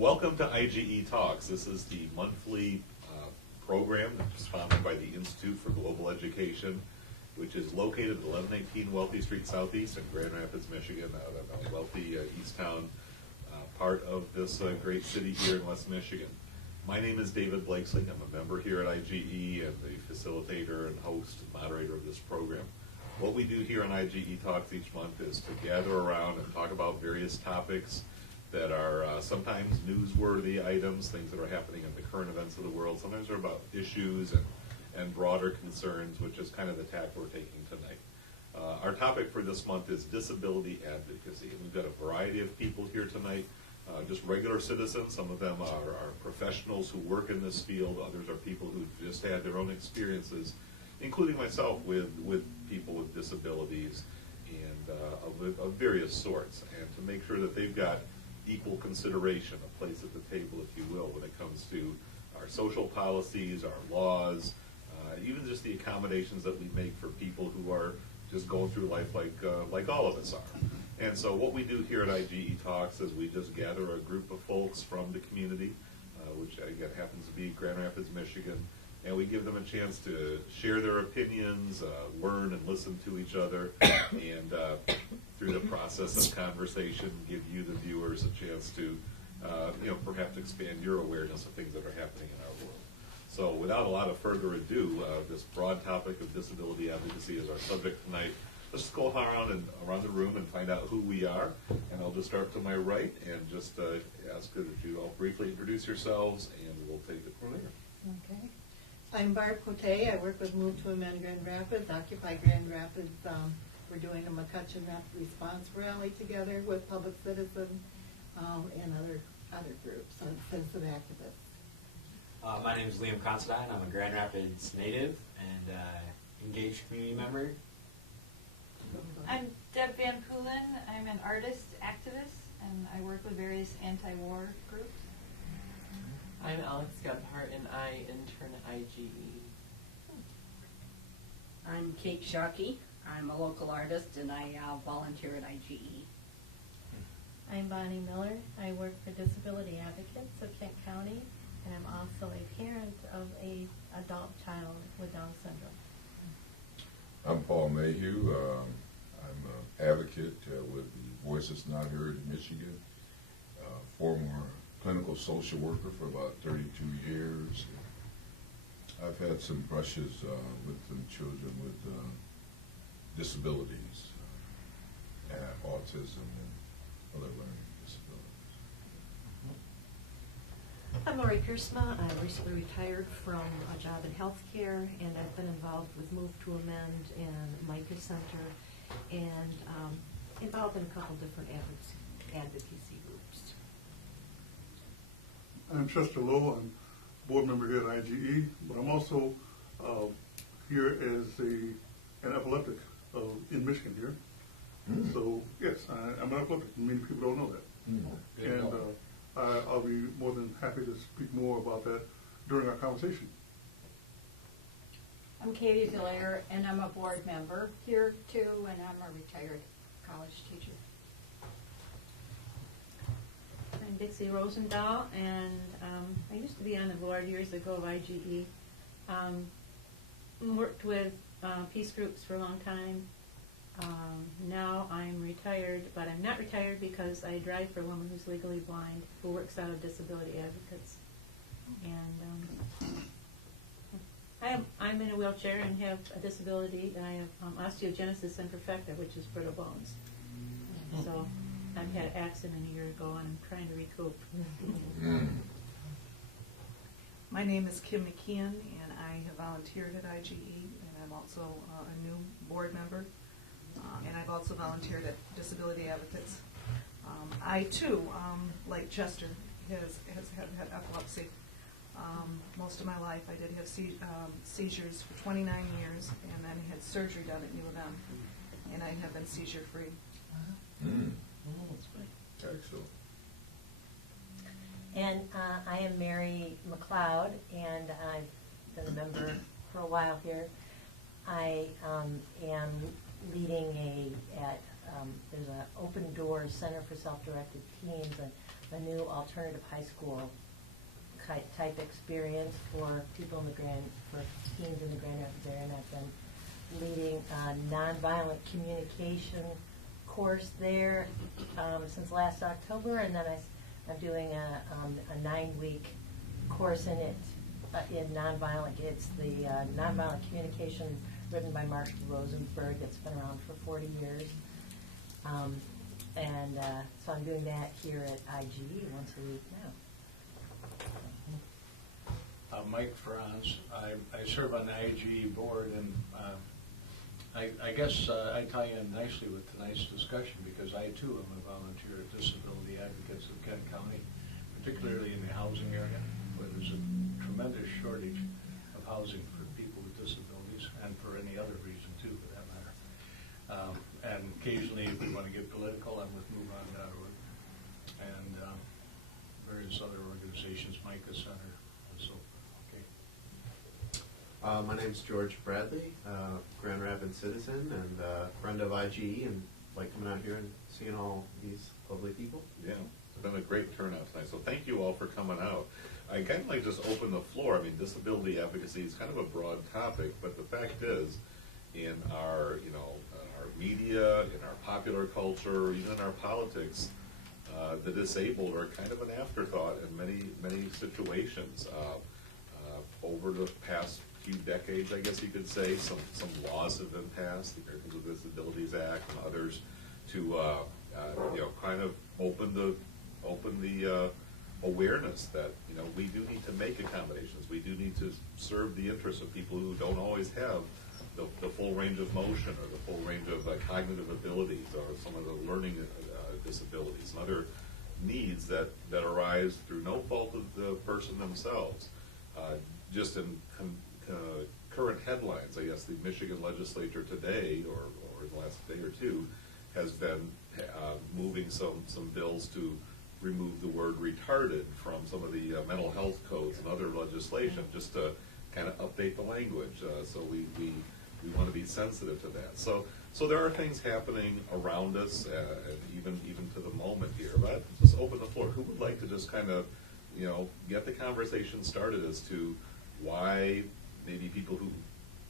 Welcome to IGE Talks. This is the monthly program that's sponsored by the Institute for Global Education, which is located at 1119 Wealthy Street Southeast in Grand Rapids, Michigan, out of a wealthy Easttown part of this great city here in West Michigan. My name is David Blakesley. I'm a member here at IGE and the facilitator and host and moderator of this program. What we do here on IGE Talks each month is to gather around and talk about various topics that are sometimes newsworthy items, things that are happening in the current events of the world. Sometimes they're about issues and broader concerns, which is kind of the tack we're taking tonight. Our topic for this month is disability advocacy. And we've got a variety of people here tonight, just regular citizens. Some of them are professionals who work in this field. Others are people who've just had their own experiences, including myself, with people with disabilities and of various sorts. And to make sure that they've got equal consideration, a place at the table, if you will, when it comes to our social policies, our laws, even just the accommodations that we make for people who are just going through life like all of us are. And so what we do here at IGE Talks is we just gather a group of folks from the community, which again happens to be Grand Rapids, Michigan, and we give them a chance to share their opinions, learn and listen to each other, and through the process of conversation, give you, the viewers, a chance to, perhaps expand your awareness of things that are happening in our world. So without a lot of further ado, this broad topic of disability advocacy is our subject tonight. Let's just go around the room and find out who we are. And I'll just start to my right and just ask that you all briefly introduce yourselves, and we'll take it from there. Okay. I'm Barb Cote. I work with Move to Amend Grand Rapids, Occupy Grand Rapids. We're doing a McCutcheon Rapid Response Rally together with Public Citizen and other groups and citizen activists. My name is Liam Considine. I'm a Grand Rapids native and engaged community member. I'm Deb Van Poolen. I'm an artist activist, and I work with various anti-war groups. I'm Alex Gebhardt, and I intern at IGE. I'm Kate Shockey. I'm a local artist, and I volunteer at IGE. I'm Bonnie Miller. I work for Disability Advocates of Kent County, and I'm also a parent of an adult child with Down syndrome. I'm Paul Mayhew. I'm an advocate with the Voices Not Heard in Michigan, former clinical social worker for about 32 years. I've had some brushes with some children with disabilities, autism, and other learning disabilities. I'm Lori Piersma. I recently retired from a job in healthcare, and I've been involved with Move to Amend and Micah Center, and involved in a couple different advocacy groups. I'm Chester Lowe. I'm board member here at IGE, but I'm also here as an epileptic in Michigan here. So yes, I'm an epileptic. Many people don't know that. And I'll be more than happy to speak more about that during our conversation. I'm Katie Delaire, and I'm a board member here too, and I'm a retired college teacher. I'm Dixie Rosendahl, and I used to be on the board years ago of IGE. Worked with peace groups for a long time. Now I'm retired, but I'm not retired because I drive for a woman who's legally blind who works out of Disability Advocates. And I'm in a wheelchair and have a disability, and I have osteogenesis imperfecta, which is brittle bones. So I've had an accident a year ago, and I'm trying to recoup. My name is Kim McKeon, and I have volunteered at IGE, and I'm also a new board member, and I've also volunteered at Disability Advocates. I too, like Chester, has had epilepsy most of my life. I did have seizures for 29 years, and then had surgery done at U of M, and I have been seizure-free. Excellent. And I am Mary McLeod, and I've been a member for a while here. I am leading there's an Open Doors Center for Self-Directed Teens, a new alternative high school type experience for people in for teens in the Grand Rapids area, and I've been leading a nonviolent communication course there since last October, and then I'm doing a 9-week course in it in nonviolent. It's the nonviolent communication written by Marshall Rosenberg. It's been around for 40 years. So I'm doing that here at IGE once a week now. Mike Franz. I serve on the IGE board, and I guess I tie in nicely with tonight's discussion because I too am a volunteer at Disability Advocates of Kent County, particularly in the housing area, where there's a tremendous shortage of housing for people with disabilities and for any other reason too, for that matter. And occasionally, if we want to get political, I'm with MoveOn.org and various other organizations, Micah Center, and so forth. Okay. My name's George Bradley, Grand Rapids citizen and friend of IGE, and like coming out here and seeing all these lovely people. Yeah, it's been a great turnout tonight, so thank you all for coming out. I kind of like just open the floor. I mean, disability advocacy is kind of a broad topic, but the fact is, in our, our media, in our popular culture, even in our politics, the disabled are kind of an afterthought in many situations. Over the past few decades, I guess you could say, some laws have been passed, the Americans with Disabilities Act and others, to kind of open the awareness that we do need to make accommodations. We do need to serve the interests of people who don't always have the full range of motion or the full range of cognitive abilities or some of the learning disabilities and other needs that arise through no fault of the person themselves. Just in current headlines, I guess the Michigan legislature today, or in the last day or two, has been moving some bills to remove the word retarded from some of the mental health codes and other legislation, just to kind of update the language. So we want to be sensitive to that. So there are things happening around us, and even to the moment here. But just open the floor. Who would like to just kind of, get the conversation started as to why maybe people who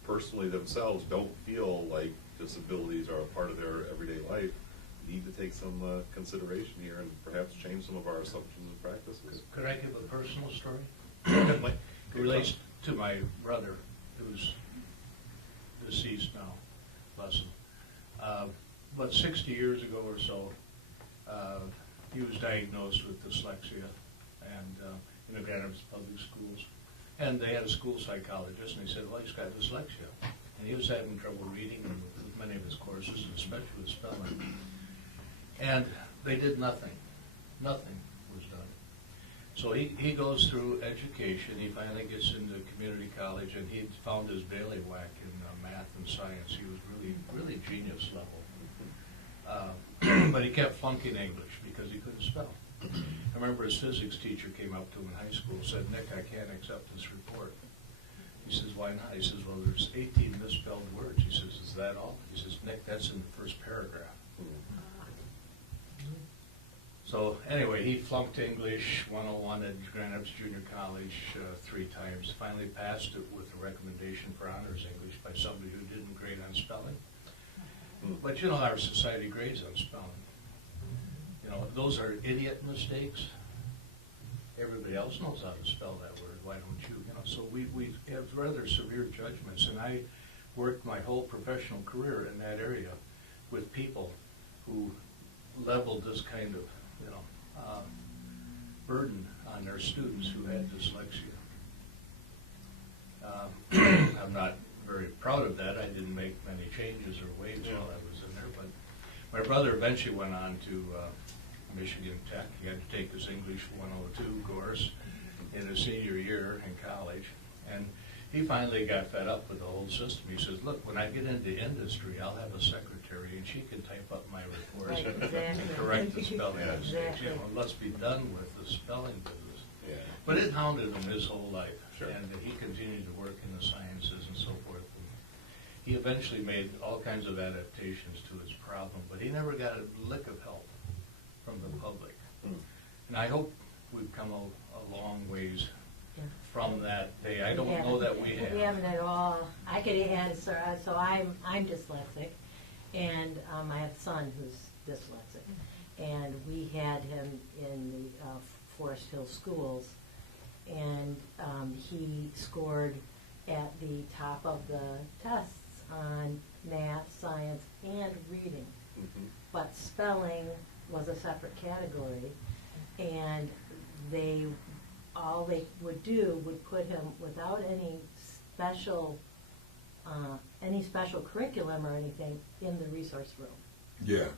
personally themselves don't feel like disabilities are a part of their everyday life need to take some consideration here and perhaps change some of our assumptions and practices. Could I give a personal story? It relates to my brother, who's deceased now, bless him. About 60 years ago or so, he was diagnosed with dyslexia and in the Grand Rapids Public Schools. And they had a school psychologist, and he said, well, he's got dyslexia. And he was having trouble reading with many of his courses, and especially with spelling. And they did nothing. Nothing was done. So he goes through education. He finally gets into community college, and he found his bailiwick in math and science. He was really genius level. But he kept flunking English because he couldn't spell. I remember his physics teacher came up to him in high school and said, Nick, I can't accept this report. He says, why not? He says, well, there's 18 misspelled words. He says, is that all? He says, Nick, that's in the first paragraph. So anyway, he flunked English 101 at Grand Rapids Junior College 3 times. Finally passed it with a recommendation for honors English by somebody who didn't grade on spelling. But our society grades on spelling. Those are idiot mistakes. Everybody else knows how to spell that word. Why don't you? So we have rather severe judgments, and I worked my whole professional career in that area with people who leveled this kind of burden on their students who had dyslexia. I'm not very proud of that. I didn't make many changes or waves while I was in there, but my brother eventually went on to Michigan Tech. He had to take his English 102 course in his senior year in college, and he finally got fed up with the whole system. He says, look, when I get into industry, I'll have a secretary, and she can type up my reports and correct the spelling mistakes. Let's be done with the spelling business. Yeah. But it hounded him his whole life, Sure. and he continued to work in the sciences and so forth. And he eventually made all kinds of adaptations to his problem, but he never got a lick of help from the public. And I hope we've come a long ways from that day. I don't know that we have. We haven't at all. I could add, so I'm dyslexic, and I have a son who's dyslexic, and we had him in the Forest Hill schools, and he scored at the top of the tests on math, science, and reading. But spelling was a separate category, and all they would do would put him without any special curriculum or anything in the resource room. Yeah.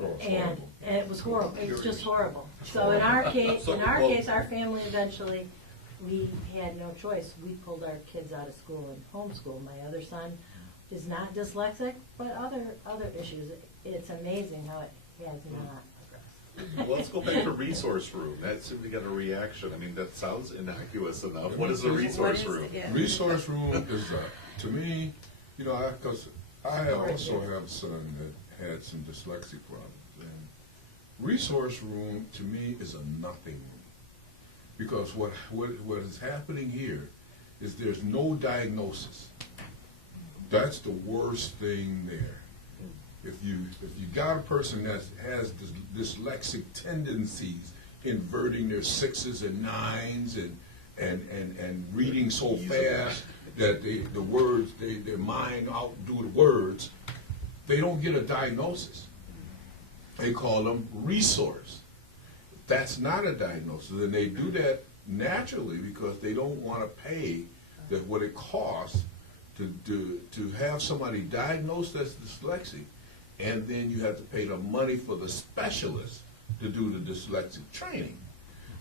Oh, it's And horrible. it was horrible. It's just horrible. It's So in our horrible. case, our family eventually, we had no choice. We pulled our kids out of school and homeschooled. My other son is not dyslexic, but other issues. It's amazing how it has not. Well, let's go back to resource room. That seemed to get a reaction. I mean, that sounds innocuous enough. What is a resource room? Resource room is, to me, you know, because I also have a son that had some dyslexic problems. And resource room, to me, is a nothing room. Because what is happening here is there's no diagnosis. That's the worst thing there. If you got a person that has dyslexic tendencies, inverting their 6s and 9s and reading so fast that the words, their mind outdo the words, they don't get a diagnosis. They call them resource. That's not a diagnosis, and they do that naturally because they don't want to pay what it costs to have somebody diagnosed as dyslexic, and then you have to pay the money for the specialist to do the dyslexic training.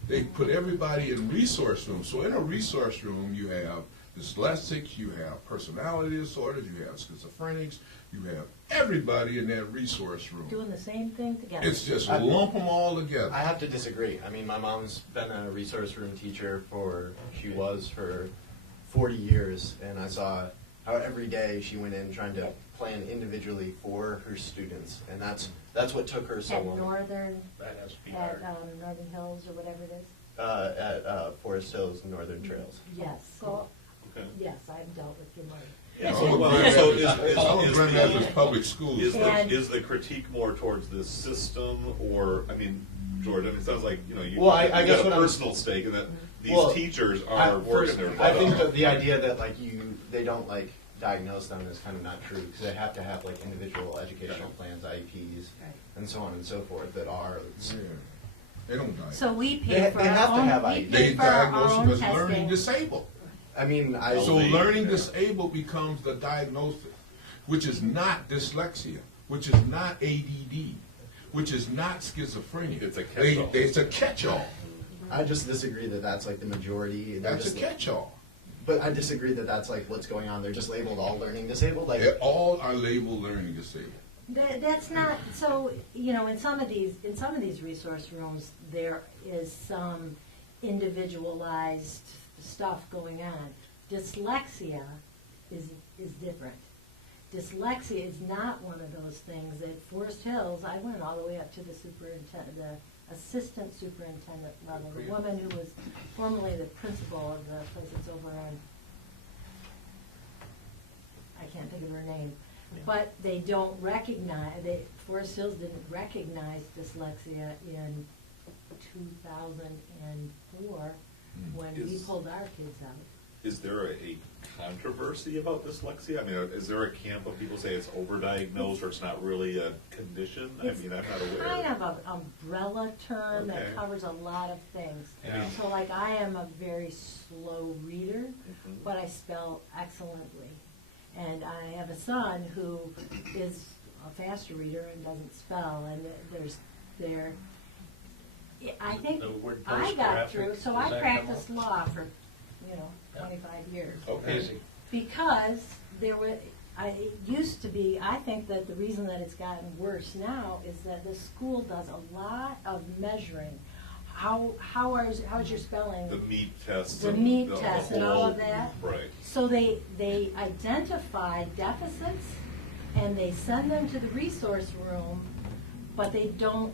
They put everybody in resource rooms. So in a resource room, you have dyslexics, you have personality disorders, you have schizophrenics, you have everybody in that resource room. Doing the same thing together. It's just lump them all together. I have to disagree. I mean, my mom's been a resource room teacher for 40 years, and I saw how every day she went in trying to plan individually for her students, and that's what took her so At long. Northern, That has to be at hard. Northern Hills or whatever it is? At Forest Hills Northern Trails. Yes, so, Okay. yes, I've dealt with your mother. Yeah, Oh, so, Grand so Rapids- is Grand Rapids Public Schools. is the critique more towards the system, or, I mean, George, I mean, it sounds like, you know, you Well, I you guess got a what I'm- personal stake in that these Well, teachers are working their I butt think off. that the idea that they don't diagnose them is kind of not true, because they have to have individual educational plans, IEPs, and so on and so forth that are. Yeah. They don't diagnose. So we They pay for have to our have own, we IEP. They pay for our diagnose own them as learning testing. disabled. I mean, So they- learning disabled becomes the diagnosis, which is not dyslexia, which is not ADD, which is not schizophrenia. It's a catch-all. It's a catch-all. I just disagree that that's the majority. They're That's a just- catch-all. But I disagree that that's what's going on. They're just labeled all learning disabled. They all are labeled learning disabled. That's not, so, you know, in some of these resource rooms, there is some individualized stuff going on. Dyslexia is different. Dyslexia is not one of those things. At Forest Hills, I went all the way up to the assistant superintendent level, the woman who was formerly the principal of the place that's over on, I can't think of her name, but they don't recognize, Forest Hills didn't recognize dyslexia in 2004 when we pulled our kids out. Is there a controversy about dyslexia? I mean, is there a camp of people say it's overdiagnosed or it's not really a condition? I mean, I'm not aware. It's kind of an umbrella term Okay. that covers a lot of things. Yeah. So like I am a very slow reader, Mhm. but I spell excellently. And I have a son who is a faster reader and doesn't spell, and I think The word I got post-graphic, through, so does I that practiced come law for, 25 years. Okay. Easy. Because it used to be, I think that the reason that it's gotten worse now is that the school does a lot of measuring. how's your spelling? The meat test. The and meat the test and all of whole- that? Right. So they identify deficits and they send them to the resource room, but they don't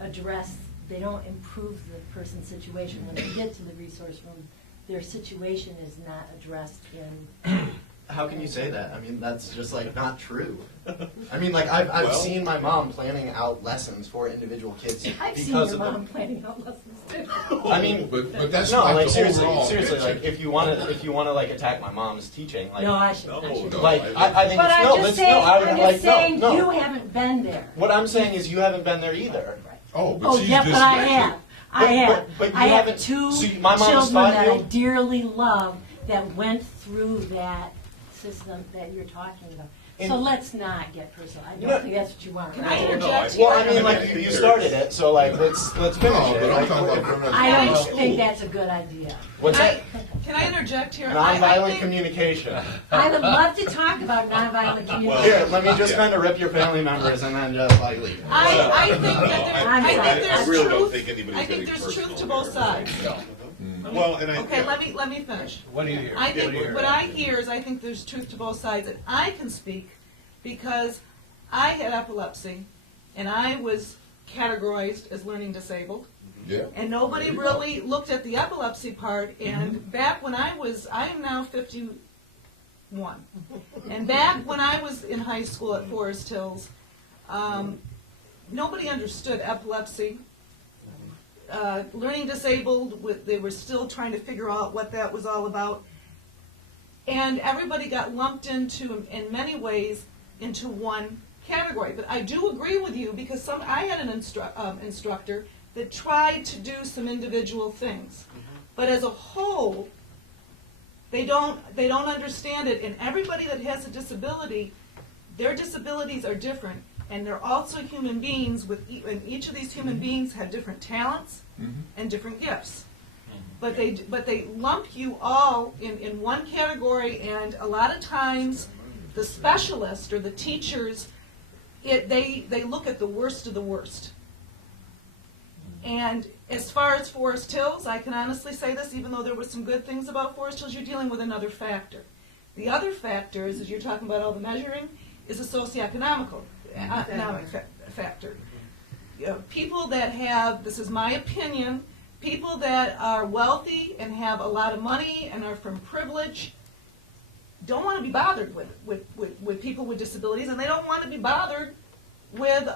improve the person's situation. When they get to the resource room, their situation is not addressed in. How can you say that? I mean, that's just like not true. I mean, like I've Well- seen my mom planning out lessons for individual kids I've seen because your of mom them. planning out lessons too. I mean, But that's no, not like the seriously, overall seriously, picture. like if you want to like attack my mom's teaching, like No, I should. No, I should. no. like I think But it's I'm no, just it's saying, no. I would I'm like just saying, no. you haven't been there. What I'm saying is you haven't been there either. Oh, but Oh, she's yeah, but I dyslexic. have. I have. but you I have haven't- two so my mom has children taught that you? I dearly love that went through that system that you're talking about. So And- let's not get personal. I don't No. think that's what you want. Can right? I No, no, interject Well, I here? mean, like you started it, so like let's finish No, it. but I'm Like, talking about criminal I don't justice. think that's a good idea. What's that? Can I interject here? Nonviolent think- communication. I would love to talk about nonviolent communication. Here, let me just Yeah. kind of rip your family members and then just like leave. I think that there, I'm I sorry. think there's I really don't truth. think anybody's I think getting there's truth to personal both here. sides. Well, and I. Okay, yeah. let me finish. What do you hear? I What do you think hear? what I hear is I think there's truth to both sides, and I can speak because I had epilepsy, and I was categorized as learning disabled, Yeah. and nobody There you really looked at the epilepsy part. And Mm-hmm. back when I am now 51, and back when I was in high school at Forest Hills, nobody understood epilepsy. Learning disabled, they were still trying to figure out what that was all about. And everybody got lumped into, in many ways, into one category. But I do agree with you because I had an instructor that tried to do some individual things. But as a whole, they don't understand it. And everybody that has a disability, their disabilities are different. And they're also human beings, and each of these human beings have different talents and different gifts. But they lump you all in one category, and a lot of times the specialist or the teachers, they look at the worst of the worst. And as far as Forest Hills, I can honestly say this, even though there were some good things about Forest Hills, you're dealing with another factor. The other factor is, as you're talking about all the measuring, is a socioeconomic factor. You know, people that have, this is my opinion, people that are wealthy and have a lot of money and are from privilege don't want to be bothered with people with disabilities, and they don't want to be bothered with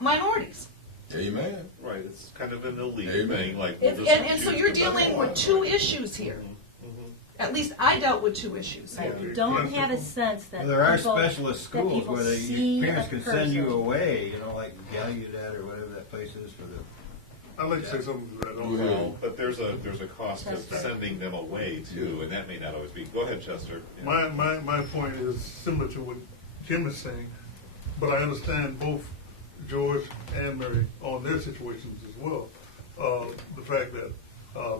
minorities. Amen. Right, it's kind of an elite Amen. thing, like. And so you're dealing with two issues here. Mhm. At least I dealt with two issues here. I don't have a sense that There are people- specialist that schools people where see parents a can send you person. away, you know, like Gallaudet or whatever that place is for the. I'd like to say something to that Go also. ahead. Well, but there's a cost to sending them away too, and that may not always be. Go ahead, Chester. Yeah. My point is similar to what Kim is saying, but I understand both George and Mary on their situations as well. The fact that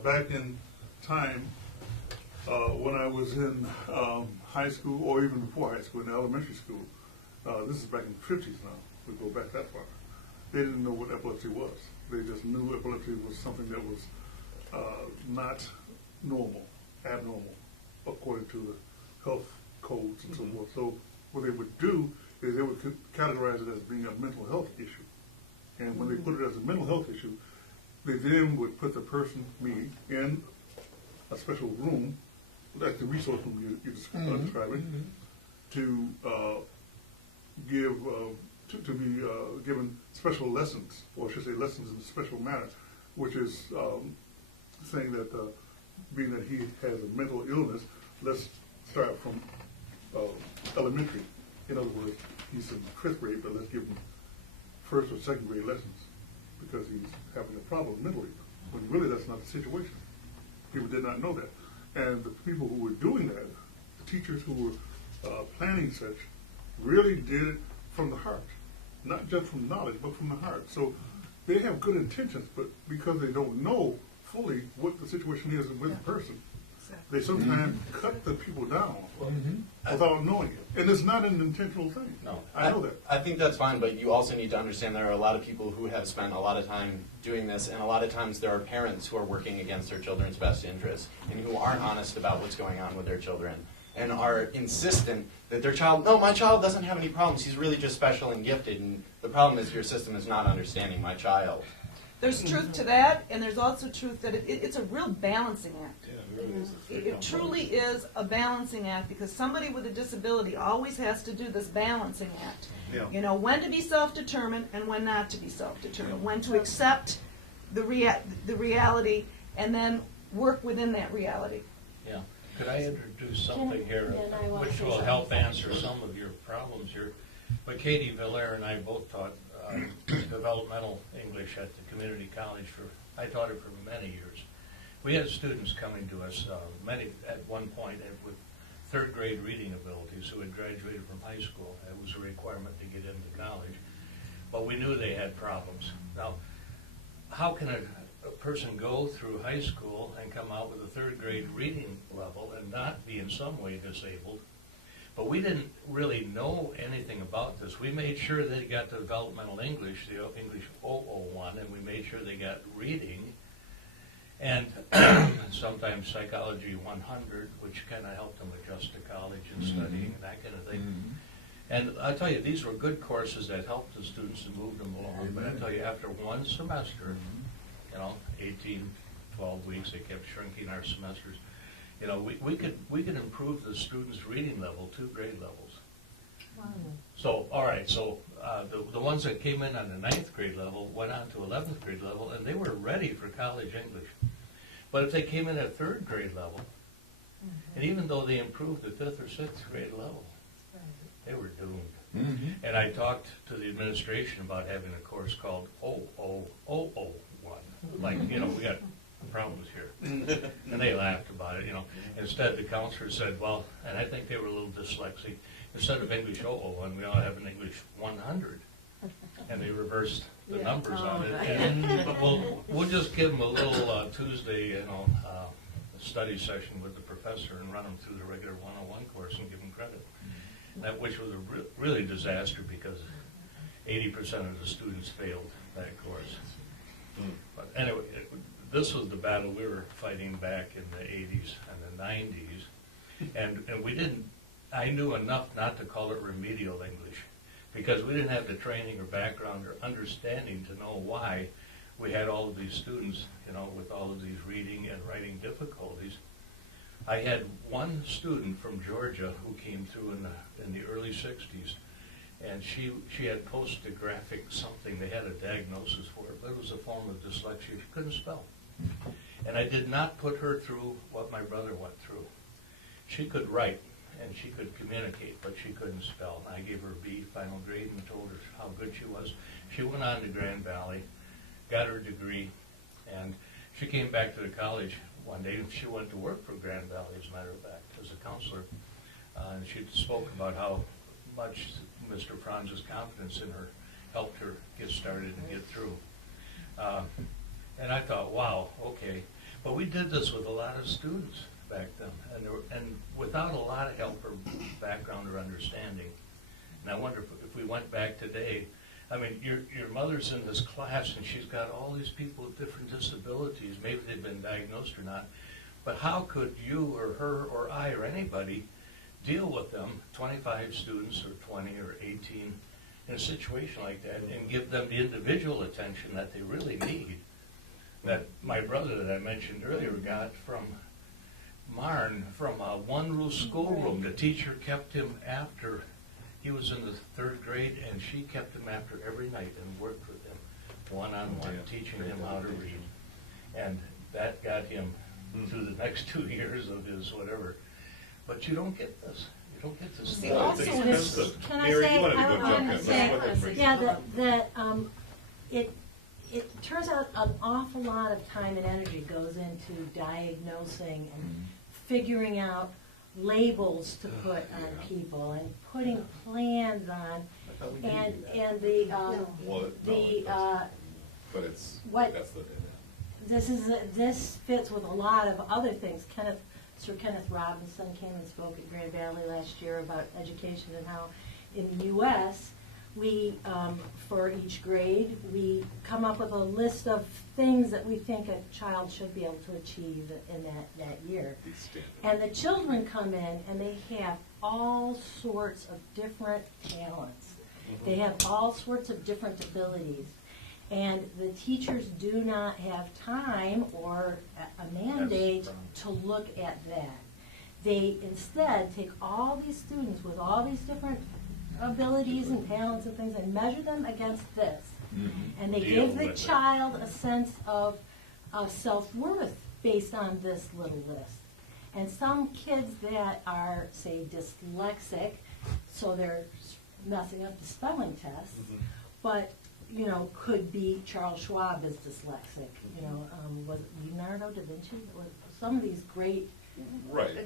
back in time, when I was in high school, or even before high school, in elementary school, this is back in the 50s now, we go back that far, they didn't know what epilepsy was. They just knew epilepsy was something that was not normal, abnormal, according to the health codes and so forth. So what they would do is they would categorize it as being a mental health issue. And when they put it as a mental health issue, they then would put the person, me, in a special room, that's the resource room you're describing, to give to be given special lessons, or I should say lessons in a special manner, which is saying that being that he has a mental illness, let's start from elementary. In other words, he's in fifth grade, but let's give him first or second grade lessons because he's having a problem mentally, when really that's not the situation. People did not know that. And the people who were doing that, the teachers who were planning such, really did it from the heart. Not just from knowledge, but from the heart. So they have good intentions, but because they don't know fully what the situation is with the person, they sometimes cut the people down without knowing it. And it's not an intentional thing. No, I know that. I think that's fine, but you also need to understand there are a lot of people who have spent a lot of time doing this, and a lot of times there are parents who are working against their children's best interests and who aren't honest about what's going on with their children and are insistent that their child, no, my child doesn't have any problems, he's really just special and gifted, and the problem is your system is not understanding my child. There's truth to that, and there's also truth that it's a real balancing act. Yeah, it really is. It's very It truly is a balancing act, because somebody with a disability always has to do this balancing act. Yeah. You know, when to be self-determined and when not to be self-determined, when to accept the reality and then work within that reality. Yeah. Could I introduce something here, yeah, I want which to will say help something. answer some of your problems here? But Katie Villaire and I both taught developmental English at the community college I taught it for many years. We had students coming to us, many at one point with third grade reading abilities who had graduated from high school. It was a requirement to get into college. But we knew they had problems. Now, how can a person go through high school and come out with a third grade reading level and not be in some way disabled? But we didn't really know anything about this. We made sure they got the developmental English, the English 001, and we made sure they got reading, and sometimes psychology 100, which kind of helped them adjust to college and studying and that kind of thing. And I tell you, these were good courses that helped the students and moved them along. But I tell you, after one semester, 18, 12 weeks, they kept shrinking our semesters. We could improve the students' reading level 2 grade levels. Wow. So, all right, so the ones that came in on the 9th grade level went on to 11th grade level, and they were ready for college English. But if they came in at 3rd grade level, and even though they improved the 5th or 6th grade level, they were doomed. And I talked to the administration about having a course called 00001. Like, we got problems here. And they laughed about it, Instead, the counselor said, well, and I think they were a little dyslexic, instead of English 001, we ought to have an English 100. And they reversed the numbers on it. And we'll just give them a little Tuesday, study session with the professor and run them through the regular 101 course and give them credit. That, which was a really disaster because 80% of the students failed that course. But anyway, this was the battle we were fighting back in the 80s and the 90s. And we didn't, I knew enough not to call it remedial English because we didn't have the training or background or understanding to know why we had all of these students, with all of these reading and writing difficulties. I had one student from Georgia who came through in the early 60s, and she had postgraphic something. They had a diagnosis for it, but it was a form of dyslexia. She couldn't spell. And I did not put her through what my brother went through. She could write, and she could communicate, but she couldn't spell. And I gave her a B final grade and told her how good she was. She went on to Grand Valley, got her degree, and she came back to the college one day, and she went to work for Grand Valley, as a matter of fact, as a counselor. And she spoke about how much Mr. Franz's confidence in her helped her get started and get through. And I thought, wow, okay. But we did this with a lot of students back then, and without a lot of help or background or understanding. And I wonder if we went back today, I mean, your mother's in this class, and she's got all these people with different disabilities. Maybe they've been diagnosed or not. But how could you or her or I or anybody deal with them, 25 students or 20 or 18, in a situation like that, and give them the individual attention that they really need? That my brother that I mentioned earlier got from Marne, from a one-room schoolroom. The teacher kept him after he was in the 3rd grade, and she kept him after every night and worked with him one-on-one, teaching him how to read. And that got him through the next 2 years of his whatever. But you don't get this. You don't get this. See, also, can I say, I want to say, yeah, that it turns out an awful lot of time and energy goes into diagnosing and figuring out labels to put on people and putting plans on, and the but it's what that's the this fits with a lot of other things. Kenneth Sir Kenneth Robinson came and spoke at Grand Valley last year about education and how in the U.S., we, for each grade, we come up with a list of things that we think a child should be able to achieve in that year. And the children come in and they have all sorts of different talents. They have all sorts of different abilities. And the teachers do not have time or a mandate to look at that. They instead take all these students with all these different abilities and talents and things and measure them against this. And they give the child a sense of self-worth based on this little list. And some kids that are, say, dyslexic, so they're messing up the spelling test, but, you know, could be Charles Schwab is dyslexic, you know, was it Leonardo da Vinci? Or some of these great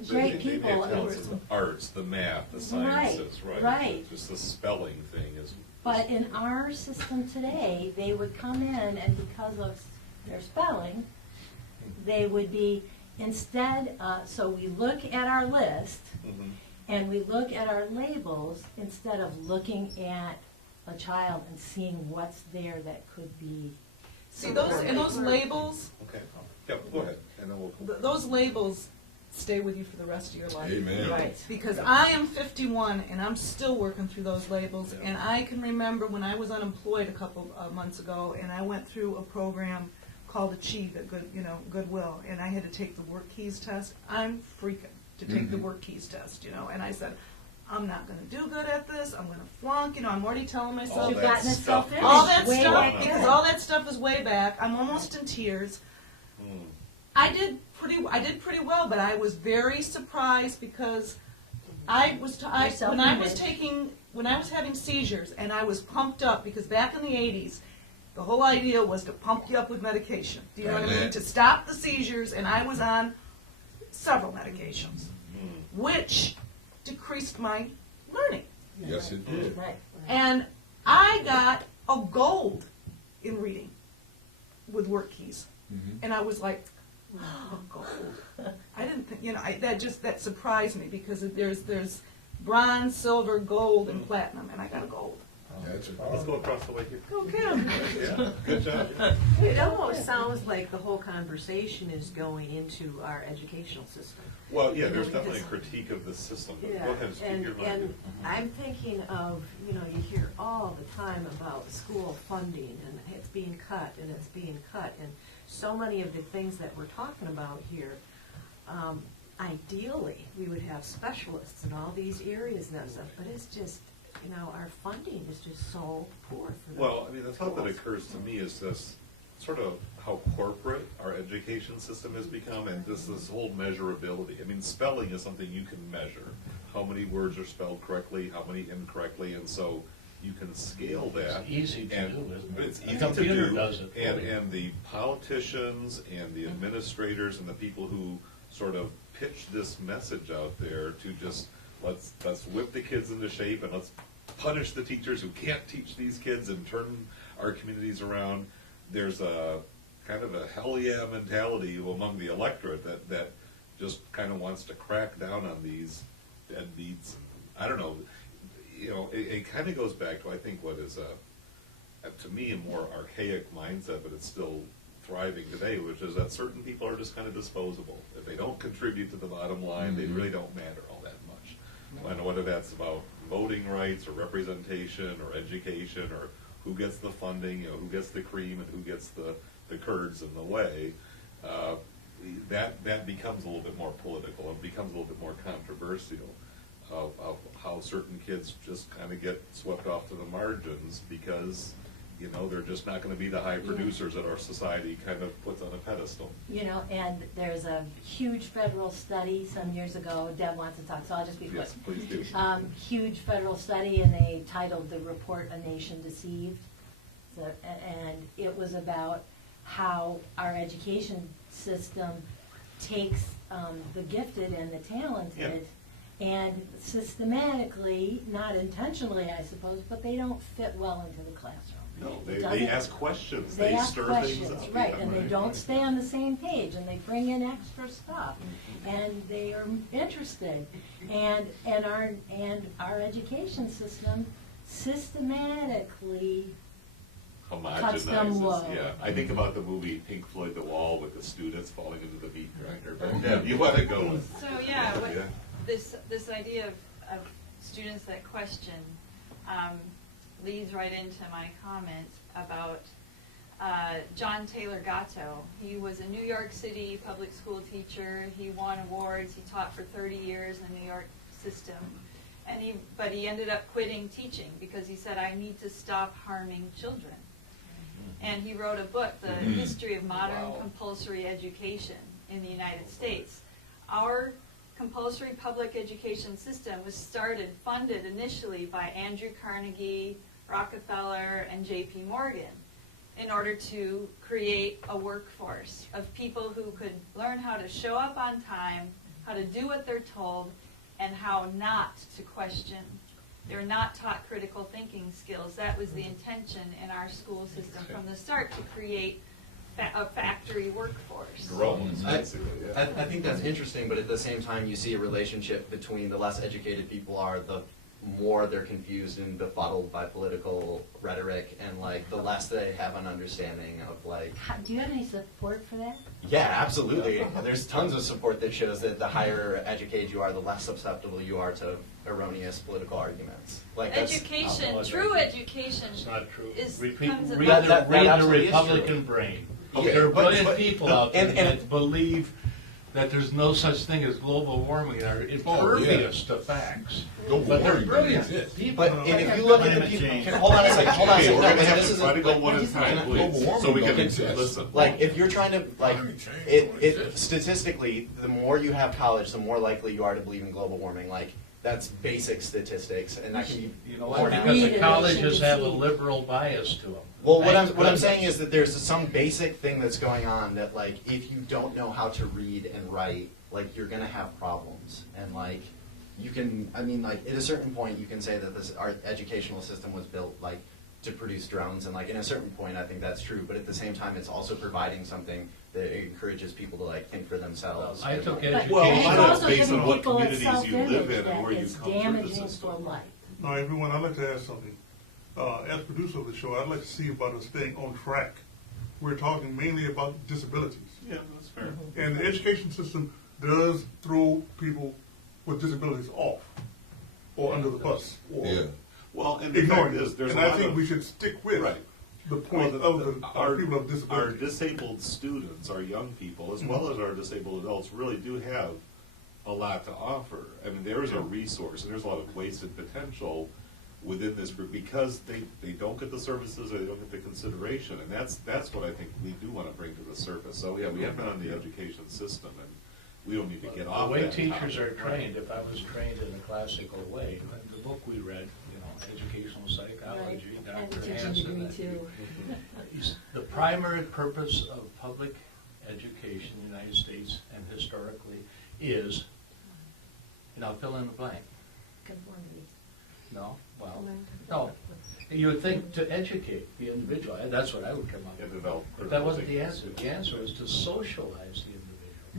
great people. The arts, the math, the sciences, right. Just the spelling thing is. But in our system today, they would come in and because of their spelling, they would be instead, so we look at our list and we look at our labels instead of looking at a child and seeing what's there that could be. See, those labels, Okay, yeah, go ahead, and then we'll. those labels stay with you for the rest of your life. Amen. Right. Because I am 51 and I'm still working through those labels. And I can remember when I was unemployed a couple of months ago, and I went through a program called Achieve at Goodwill, and I had to take the work keys test. I'm freaking to take the work keys test, you know. And I said, I'm not going to do good at this. I'm going to flunk. You know, I'm already telling myself You've gotten stuff in. all that Way stuff back because then. all that stuff is way back. I'm almost in tears. I did pretty well, but I was very surprised because when I was having seizures and I was pumped up because back in the 80s, the whole idea was to pump you up with medication. Do you know what I mean? To stop the seizures, and I was on several medications, which decreased my learning. Yes, it did. Right. And I got a gold in reading with work keys, and I was like, gold. I didn't think, you know, that surprised me because there's bronze, silver, gold, and platinum, and I got a gold. That's Let's go across the way here. Go Kim. Yeah, good job. It almost sounds like the whole conversation is going into our educational system. Well, yeah, there's definitely a critique of the system. But Yeah, go ahead, speak your mind. and I'm thinking of, you know, you hear all the time about school funding and it's being cut and it's being cut. And so many of the things that we're talking about here, ideally, we would have specialists in all these areas and stuff, but it's just, you know, our funding is just so poor for the Well, I mean, the thought that schools. occurs to me is this sort of how corporate our education system has become, and this whole measurability. I mean, spelling is something you can measure. How many words are spelled correctly, how many incorrectly, and so you can scale that. It's easy to and do, isn't it? It's A easy to computer do, does it for you. and the politicians and the administrators and the people who sort of pitch this message out there to just let's whip the kids into shape and let's punish the teachers who can't teach these kids and turn our communities around. There's a kind of a hell yeah mentality among the electorate that just kind of wants to crack down on these deadbeats. I don't know. You know, it kind of goes back to, I think, what is to me, a more archaic mindset, but it's still thriving today, which is that certain people are just kind of disposable. If they don't contribute to the bottom line, they really don't matter all that much. And whether that's about voting rights or representation or education or who gets the funding, you know, who gets the cream and who gets the curds in the way, that becomes a little bit more political and becomes a little bit more controversial of how certain kids just kind of get swept off to the margins because, you know, they're just not going to be the high producers that our society kind of puts on a pedestal. You know, and there's a huge federal study some years ago. Deb wants to talk, so I'll just be quick. Yes, please do. Huge federal study, and they titled the report "A Nation Deceived." So, and it was about how our education system takes the gifted and the talented And systematically, not intentionally, I suppose, but they don't fit well into the classroom. No, It they doesn't- ask questions, They ask stir questions, things up. right, and they don't stay on the same page, and they bring in extra stuff, and they are interested. And our education system systematically cuts them Homogenizes, low. yeah. I think about the movie Pink Floyd The Wall with the students falling into the meat grinder, but Deb, you want to go with? So, yeah, what, Yeah. this idea of students that question leads right into my comment about John Taylor Gatto. He was a New York City public school teacher. He won awards. He taught for 30 years in the New York system. But he ended up quitting teaching because he said, I need to stop harming children. And he wrote a book, The History of Modern Compulsory Education in the United States. Our compulsory public education system was funded initially by Andrew Carnegie, Rockefeller, and J.P. Morgan in order to create a workforce of people who could learn how to show up on time, how to do what they're told, and how not to question. They're not taught critical thinking skills. That was the intention in our school system from the start, to create a factory workforce. Drones, basically, yeah. I think that's interesting, but at the same time, you see a relationship between the less educated people are, the more they're confused and befuddled by political rhetoric, and like the less they have an understanding of like. Do you have any support for that? Yeah, absolutely. There's tons of support that shows that the higher educated you are, the less susceptible you are to erroneous political arguments. Like Education, true education. It's not true. Read Read the absolutely is Republican true. brain. Okay, There are but- brilliant but- people out there and- that believe that there's no such thing as global warming and are impervious to facts. Global But they're warming brilliant doesn't exist. people. But and if you look at the people, hold on a second. Okay, we're No, gonna have this to is try to go one at a just- time, Global please, warming so we can don't exist. listen. Like, if you're trying to, like, Climate change it don't exist. statistically, the more you have college, the more likely you are to believe in global warming. Like, that's basic statistics, and that can be You know what? borne Because out. the Read it, colleges they have a should liberal bias to them. Well, what Thank I'm saying goodness. is that there's some basic thing that's going on that, like, if you don't know how to read and write, like, you're gonna have problems. And, like, you can, I mean, like, at a certain point, you can say that our educational system was built, like, to produce drones, and, like, in a certain point, I think that's true. But at the same time, it's also providing something that encourages people to, like, think for themselves. I took And, like, education. Well, And it's I don't also based giving on what people a communities you live self-image in and that where you is come through the damaging system. for life. Now, everyone, I'd like to ask something. As producer of the show, I'd like to see about us staying on track. We're talking mainly about disabilities. Yeah, that's fair. And the education system does throw people with disabilities off, or under the bus, or Yeah. Well, and the ignoring fact this. is, there's And a I lot think of. we should stick with Right. the point Well, of our people of Our disabilities. disabled students, our young people, as well as our disabled adults, really do have a lot to offer. I mean, there is a resource, and there's a lot of wasted potential within this group because they don't get the services or they don't get the consideration, and that's what I think we do want to bring to the surface. So, yeah, we have been on the education system, and we don't need to get off The way that teachers are topic. trained, if I was trained in a classical way, the book we read, you know, Educational Psychology, Right. And Dr. teaching Hansen. degree too. The primary purpose of public education in the United States and historically is, and I'll fill in the blank. Conformity. No, well, no. You would think to educate the individual, and that's what I would come up And with. develop But that wasn't the critical answer. thinking The answer was to socialize the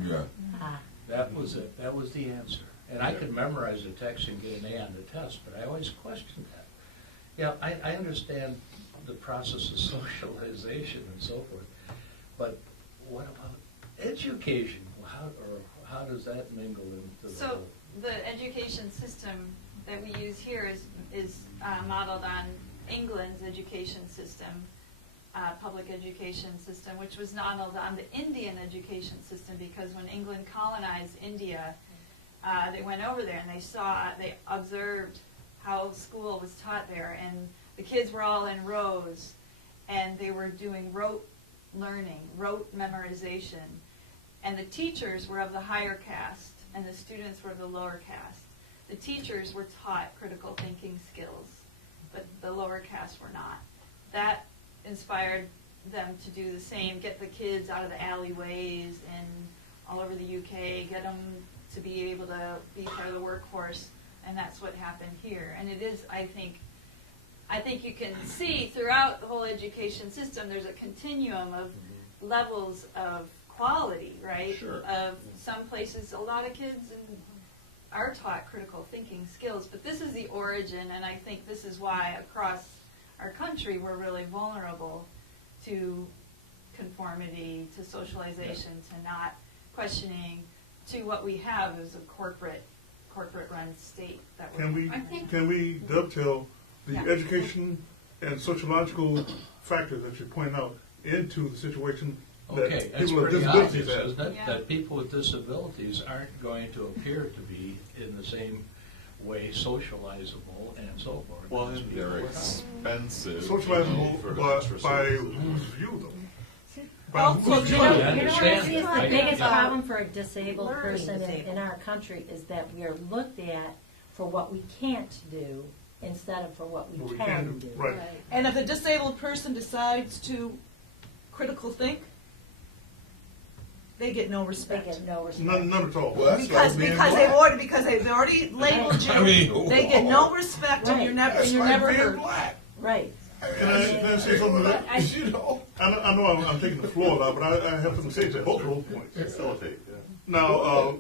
individual. Yeah. Ah, That was it. That was the answer. And I could memorize the text and get an A on the test, but I always questioned that. Yeah, I understand the process of socialization and so forth, but what about education? How does that mingle into the So whole? the education system that we use here is modeled on England's education system, public education system, which was modeled on the Indian education system because when England colonized India, they went over there and they observed how school was taught there, and the kids were all in rows, and they were doing rote learning, rote memorization, and the teachers were of the higher caste, and the students were of the lower caste. The teachers were taught critical thinking skills, but the lower caste were not. That inspired them to do the same, get the kids out of the alleyways and all over the UK, get them to be able to be part of the workforce, and that's what happened here. And it is, I think you can see throughout the whole education system, there's a continuum of levels of quality, right? Sure. Of some places, a lot of kids are taught critical thinking skills, but this is the origin, and I think this is why across our country we're really vulnerable to conformity, to socialization, to not questioning, to what we have is a corporate-run state that we're in. Can we dovetail the Yeah. education and sociological factors that you point out into the situation that Okay, that's people with pretty disabilities obvious, have? isn't it? Yeah. That people with disabilities aren't going to appear to be in the same way socializable and so forth. Well, as and people they're are. Socializable expensive. for extra by services. whose view, though? Well, By well, whose you view? know- I understand See, it's that. the I biggest get that. problem for a disabled Learning person disabled. in our country is that we are looked at for what we can't do instead of for what we What we can can do. do, right. And if a disabled person decides to critical think, they get no They respect. get no respect. None at all. Well, that's Because, like being because black. they've already labeled you, I mean, they get no respect and you're never, That's and you're like never being heard. black. Right. Can I say something to that? You know? I know I'm taking the floor now, but I have something to say to both of those points. Facilitate, yeah. Now,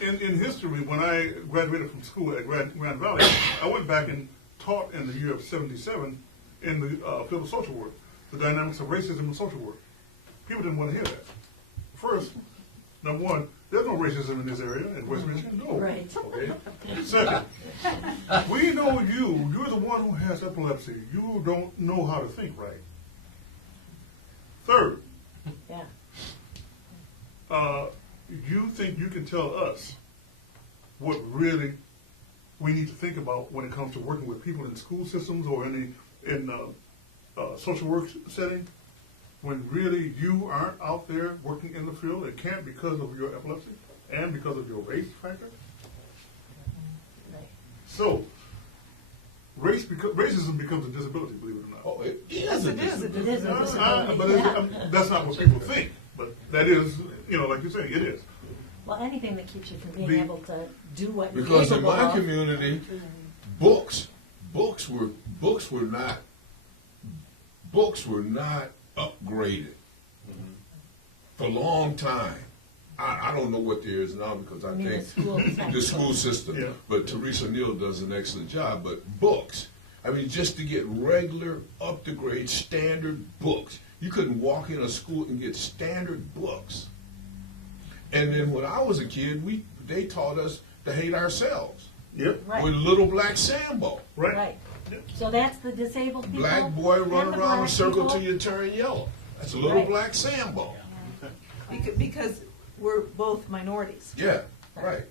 in history, when I graduated from school at Grand Valley, I went back and taught in the year of '77 in the field of social work, the dynamics of racism in social work. People didn't want to hear that. First, number one, there's no racism in this area in West Michigan. No. Right. Okay. Second, we know you. You're the one who has epilepsy. You don't know how to think right. Third, Yeah. you think you can tell us what really we need to think about when it comes to working with people in school systems or in social work setting, when really you aren't out there working in the field? It can't because of your epilepsy and because of your race factor. Right. So, racism becomes a disability, believe it or not. Oh, it Yes, is a it is. disability. It is a disability. But that's not what people think. But that is, like you say, it is. Well, anything that keeps you from being The- able to do what you're Because in capable my of. community, books were not upgraded for a long time. I don't know what there is now because I I mean, think the school system. the school system. Yeah. But Teresa Neal does an excellent job. But books, I mean, just to get regular, up to grade, standard books. You couldn't walk in a school and get standard books. And then when I was a kid, they taught us to hate ourselves Yep. Right. with Little Black Sambo. Right. Right. So that's the disabled people. Black boy and run the around a black circle people. till you turn yellow. That's a Little Right. Black Sambo. Because we're both minorities. Yeah, right.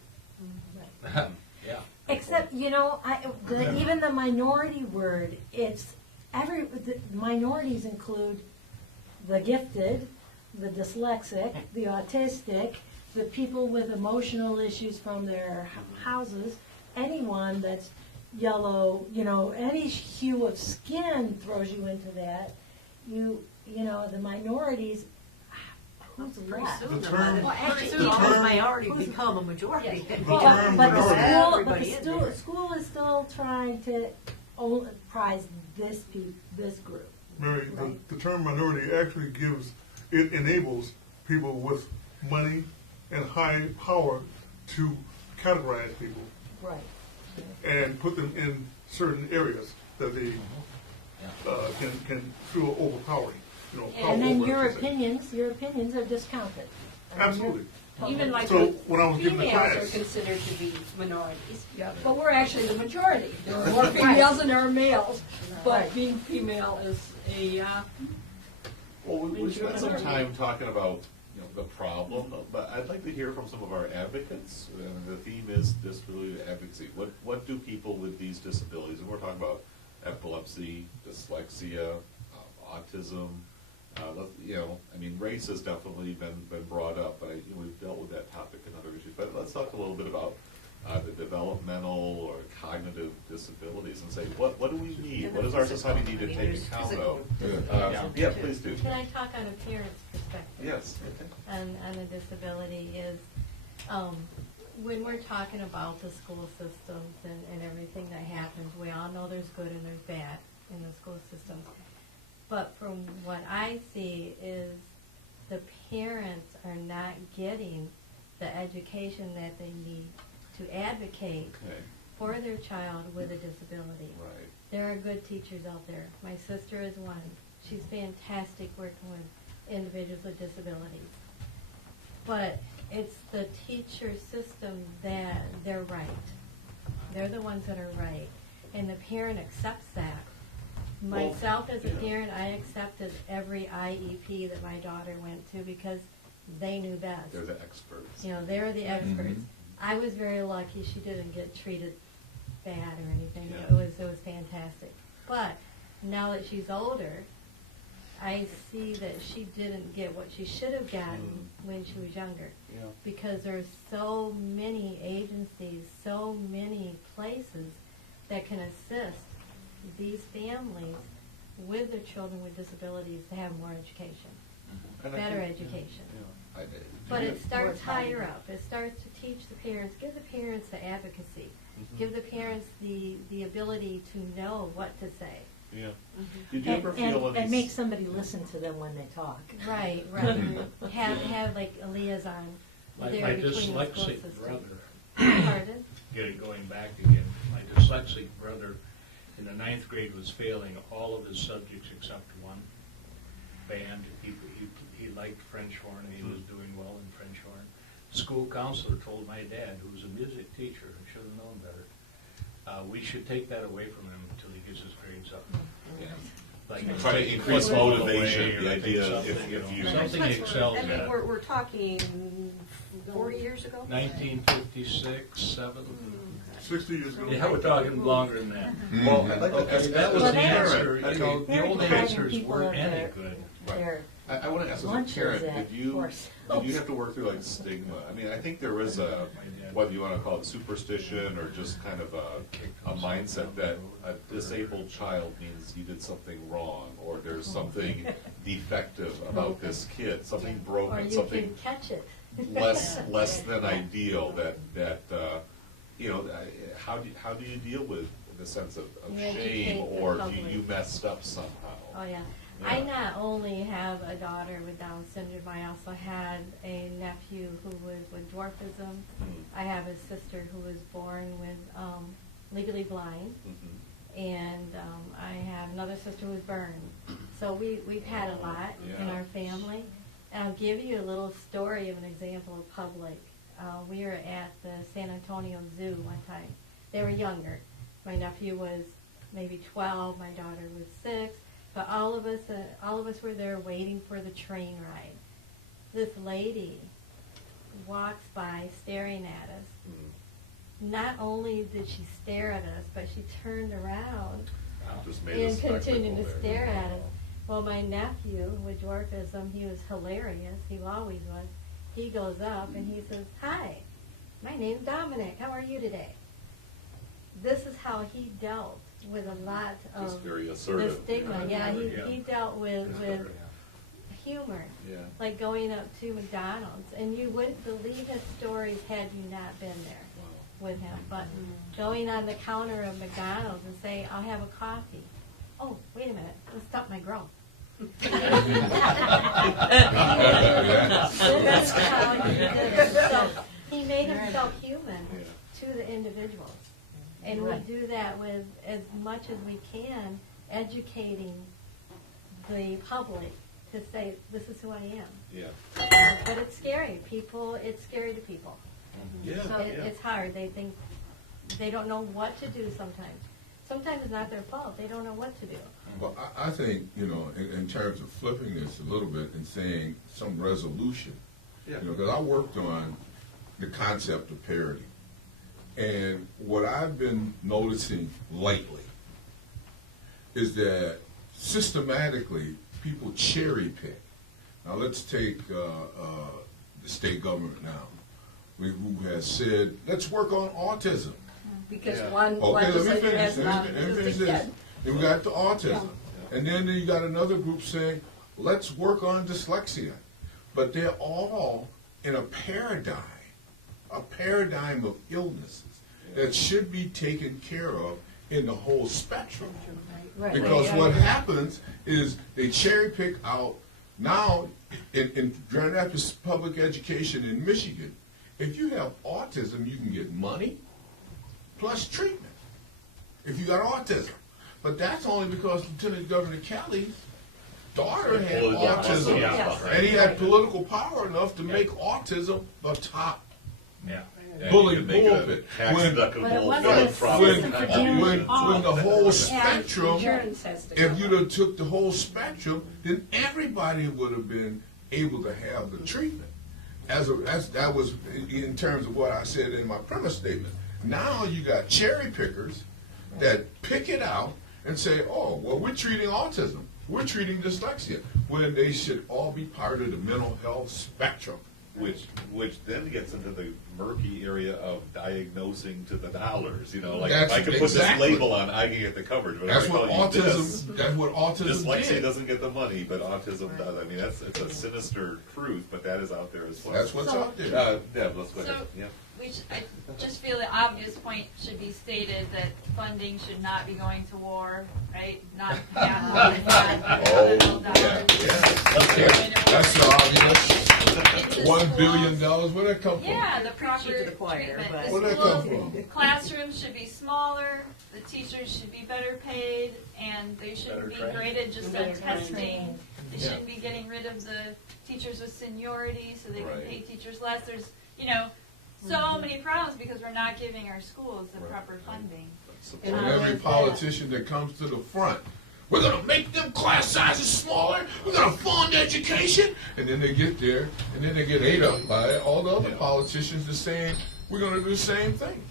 Right. Yeah. Except, even the minority word, the minorities include the gifted, the dyslexic, the autistic, the people with emotional issues from their houses, anyone that's yellow, any hue of skin throws you into that. The minorities, who's left? The term, Well, actually, the the term- minority become a majority. The Well, term but minority. Everybody in there. school is still trying to prize this group. Mary, Right. the term minority actually enables people with money and high power to categorize people Right. and put them in certain areas that they can feel overpowering. And then power your over, I should say. opinions are discounted. I mean, Absolutely. Even like So the when I was giving the females class, are considered to be minorities. Yeah. But we're actually the majority. There are more females than there are males, but being female is a, Well, we spent some time talking about, the problem, but I'd like to hear from some of our advocates. The theme is disability advocacy. What do people with these disabilities, and we're talking about epilepsy, dyslexia, autism, race has definitely been brought up, but we've dealt with that topic in other issues. But let's talk a little bit about the developmental or cognitive disabilities and say, what do we need? What does our society need to take account of? Yeah, please do. Can I talk on a parent's perspective? Yes. On a disability is, when we're talking about the school systems and everything that happens, we all know there's good and there's bad in the school systems. But from what I see is the parents are not getting the education that they need to advocate Okay. for their child with a disability. Right. There are good teachers out there. My sister is one. She's fantastic working with individuals with disabilities. But it's the teacher system that they're right. They're the ones that are right. And the parent accepts that. Myself as a parent, I accepted every IEP that my daughter went to because they knew best. They're the experts. You know, they're the experts. I was very lucky she didn't get treated bad or anything. Yeah. It was fantastic. But now that she's older, I see that she didn't get what she should have gotten when she was younger. Yeah. Because there's so many agencies, so many places that can assist these families with their children with disabilities to have more education, And I better think- education. Yeah. But it starts higher up. It starts to teach the parents, give the parents the advocacy, give the parents the ability to know what to say. Yeah. Did you ever feel And make somebody listen to them when they talk. Right. have like a liaison My there between the school dyslexic system. brother, Pardon? going back again, my dyslexic brother in the 9th grade was failing all of his subjects except one, band. He liked French horn and he was doing well in French horn. School counselor told my dad, who was a music teacher, who should have known better, we should take that away from him until he gets his grades up. Yeah. Like Try to take increase football motivation, away, or the take idea something, if you- something he excels I mean, at. we're talking 40 years ago? 1956, 7. 60 years ago. Yeah, we're talking longer than that. Well, I'd like to Okay, ask that was Well, the they're- answer. You know, the they're old driving answers people weren't at any their- good. their I want to ask as a lunches parent, at did you course. have to work through like stigma? I mean, I think there is a, whether you want to call it superstition or just kind of a mindset that a disabled child means you did something wrong, or there's something defective about this kid, something Or broken, you something can catch it. less than ideal. That you know, how do you deal with the sense of You shame, educate the or public. you messed up somehow? Oh, yeah. Yeah. I not only have a daughter with Down syndrome, I also had a nephew who was with dwarfism. I have a sister who was born with legally blind, and I have another sister who was burned. So we've had a lot in Yeah. our family. And I'll give you a little story of an example of public. We were at the San Antonio Zoo one time. They were younger. My nephew was maybe 12, my daughter was 6. But all of us were there waiting for the train ride. This lady walks by staring at us. Not only did she stare at us, but she turned around Just made a and continued to spectacle stare there. at us. Well, my nephew with dwarfism, he was hilarious. He always was. He goes up and he says, "Hi, my name's Dominic. How are you today?" This is how he dealt with a lot of Just very the assertive. stigma. Yeah, Yeah. he dealt with humor, Yeah. like going up to McDonald's, and you wouldn't believe his stories had you not been there with him. But going on the counter of McDonald's and saying, "I'll have a coffee." "Oh, wait a minute, let's stop my growth." That's how he did it. So he made himself human to the individuals. And we do that with as much as we can, educating the public to say, this is who I am. Yeah. But it's scary. It's scary to people. Yeah. So it's hard. They think, they don't know what to do sometimes. Sometimes it's not their fault. They don't know what to do. Well, I think, you know, in terms of flipping this a little bit and saying some resolution, Yeah. you know, because I worked on the concept of parity. And what I've been noticing lately is that systematically people cherry pick. Now let's take the state government now, who has said, let's work on autism. Because Yeah. one Okay, let me legislator finish. has not Let me finish used it this. yet. Then we got the autism. And then you got another group saying, let's work on dyslexia. But they're all in a paradigm a paradigm of illnesses that should be taken care of in the whole spectrum. Right. Because what happens is they cherry pick out, now in Grand Rapids public education in Michigan, if you have autism, you can get money plus treatment if you got autism. But that's only because Lieutenant Governor Kelly's daughter had autism, and he had political power enough to make autism the top bully pulpit. When the whole spectrum, if you'd have took the whole spectrum, then everybody would have been able to have the treatment. That was in terms of what I said in my premise statement. Now you got cherry pickers that pick it out and say, oh, well, we're treating autism, we're treating dyslexia, when they should all be part of the mental health spectrum. Which then gets into the murky area of diagnosing to the dollars. You know, like That's I could put exactly. this label on, I can get the coverage, but That's if I what tell you autism. That's what autism dyslexia did. doesn't get the money, but autism does. I mean, it's a sinister truth, but that is out there as well. That's what's out there. Deb, let's go ahead. So- Yeah. I just feel the obvious point should be stated that funding should not be going to war, right? Not half Oh, that's obvious. $1 billion. Where'd that come from? Yeah, the proper Preaching to the choir, treatment. but- The Where'd that come schools- from? Classrooms should be smaller, the teachers should be better paid, and they shouldn't be Better trained. graded just on Better testing. trained. They shouldn't be getting rid of the teachers with seniority, so they can Right. pay teachers less. There's, so many problems because we're not giving our schools the Right. proper funding. And every politician that comes to the front, we're going to make them class sizes smaller, we're going to fund education, and then they get there, and then they get ate up by all the other politicians that's saying, we're going to do the same thing.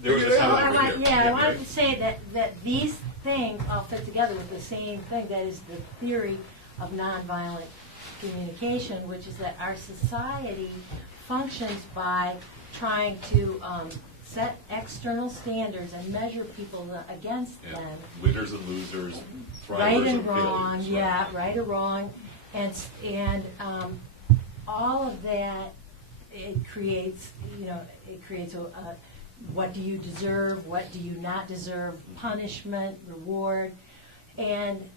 There was a Figure it comment out. right there. I wanted to say that these things all fit together with the same thing, that is the theory of nonviolent communication, which is that our society functions by trying to set external standards and measure people against Yeah. them. Winners and losers, thrivers Right and failures. wrong, right. yeah, right or wrong, and all of that, it creates a what do you deserve, what do you not deserve, punishment, reward, and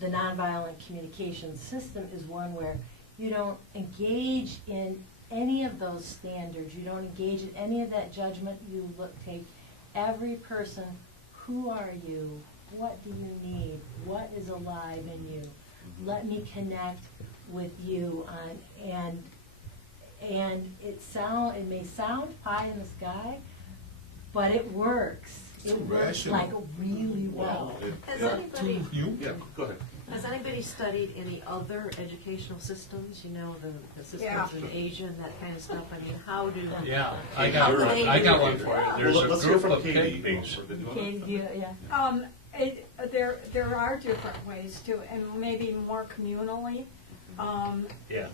the nonviolent communication system is one where you don't engage in any of those standards, you don't engage in any of that judgment, you take every person, who are you, what do you need, what is alive in you, let me connect with you, and it may sound pie in the sky, but it works. It works rational. like really well. Has Yeah. anybody, Yeah, go ahead. has anybody studied any other educational systems, the systems Yeah. in Asia and that kind of stuff? I mean, how do? Yeah, I got one for you. There's Well, a let's hear group from of Katie. pygmies. Okay, yeah. There are different ways too, and maybe more communally, Yeah.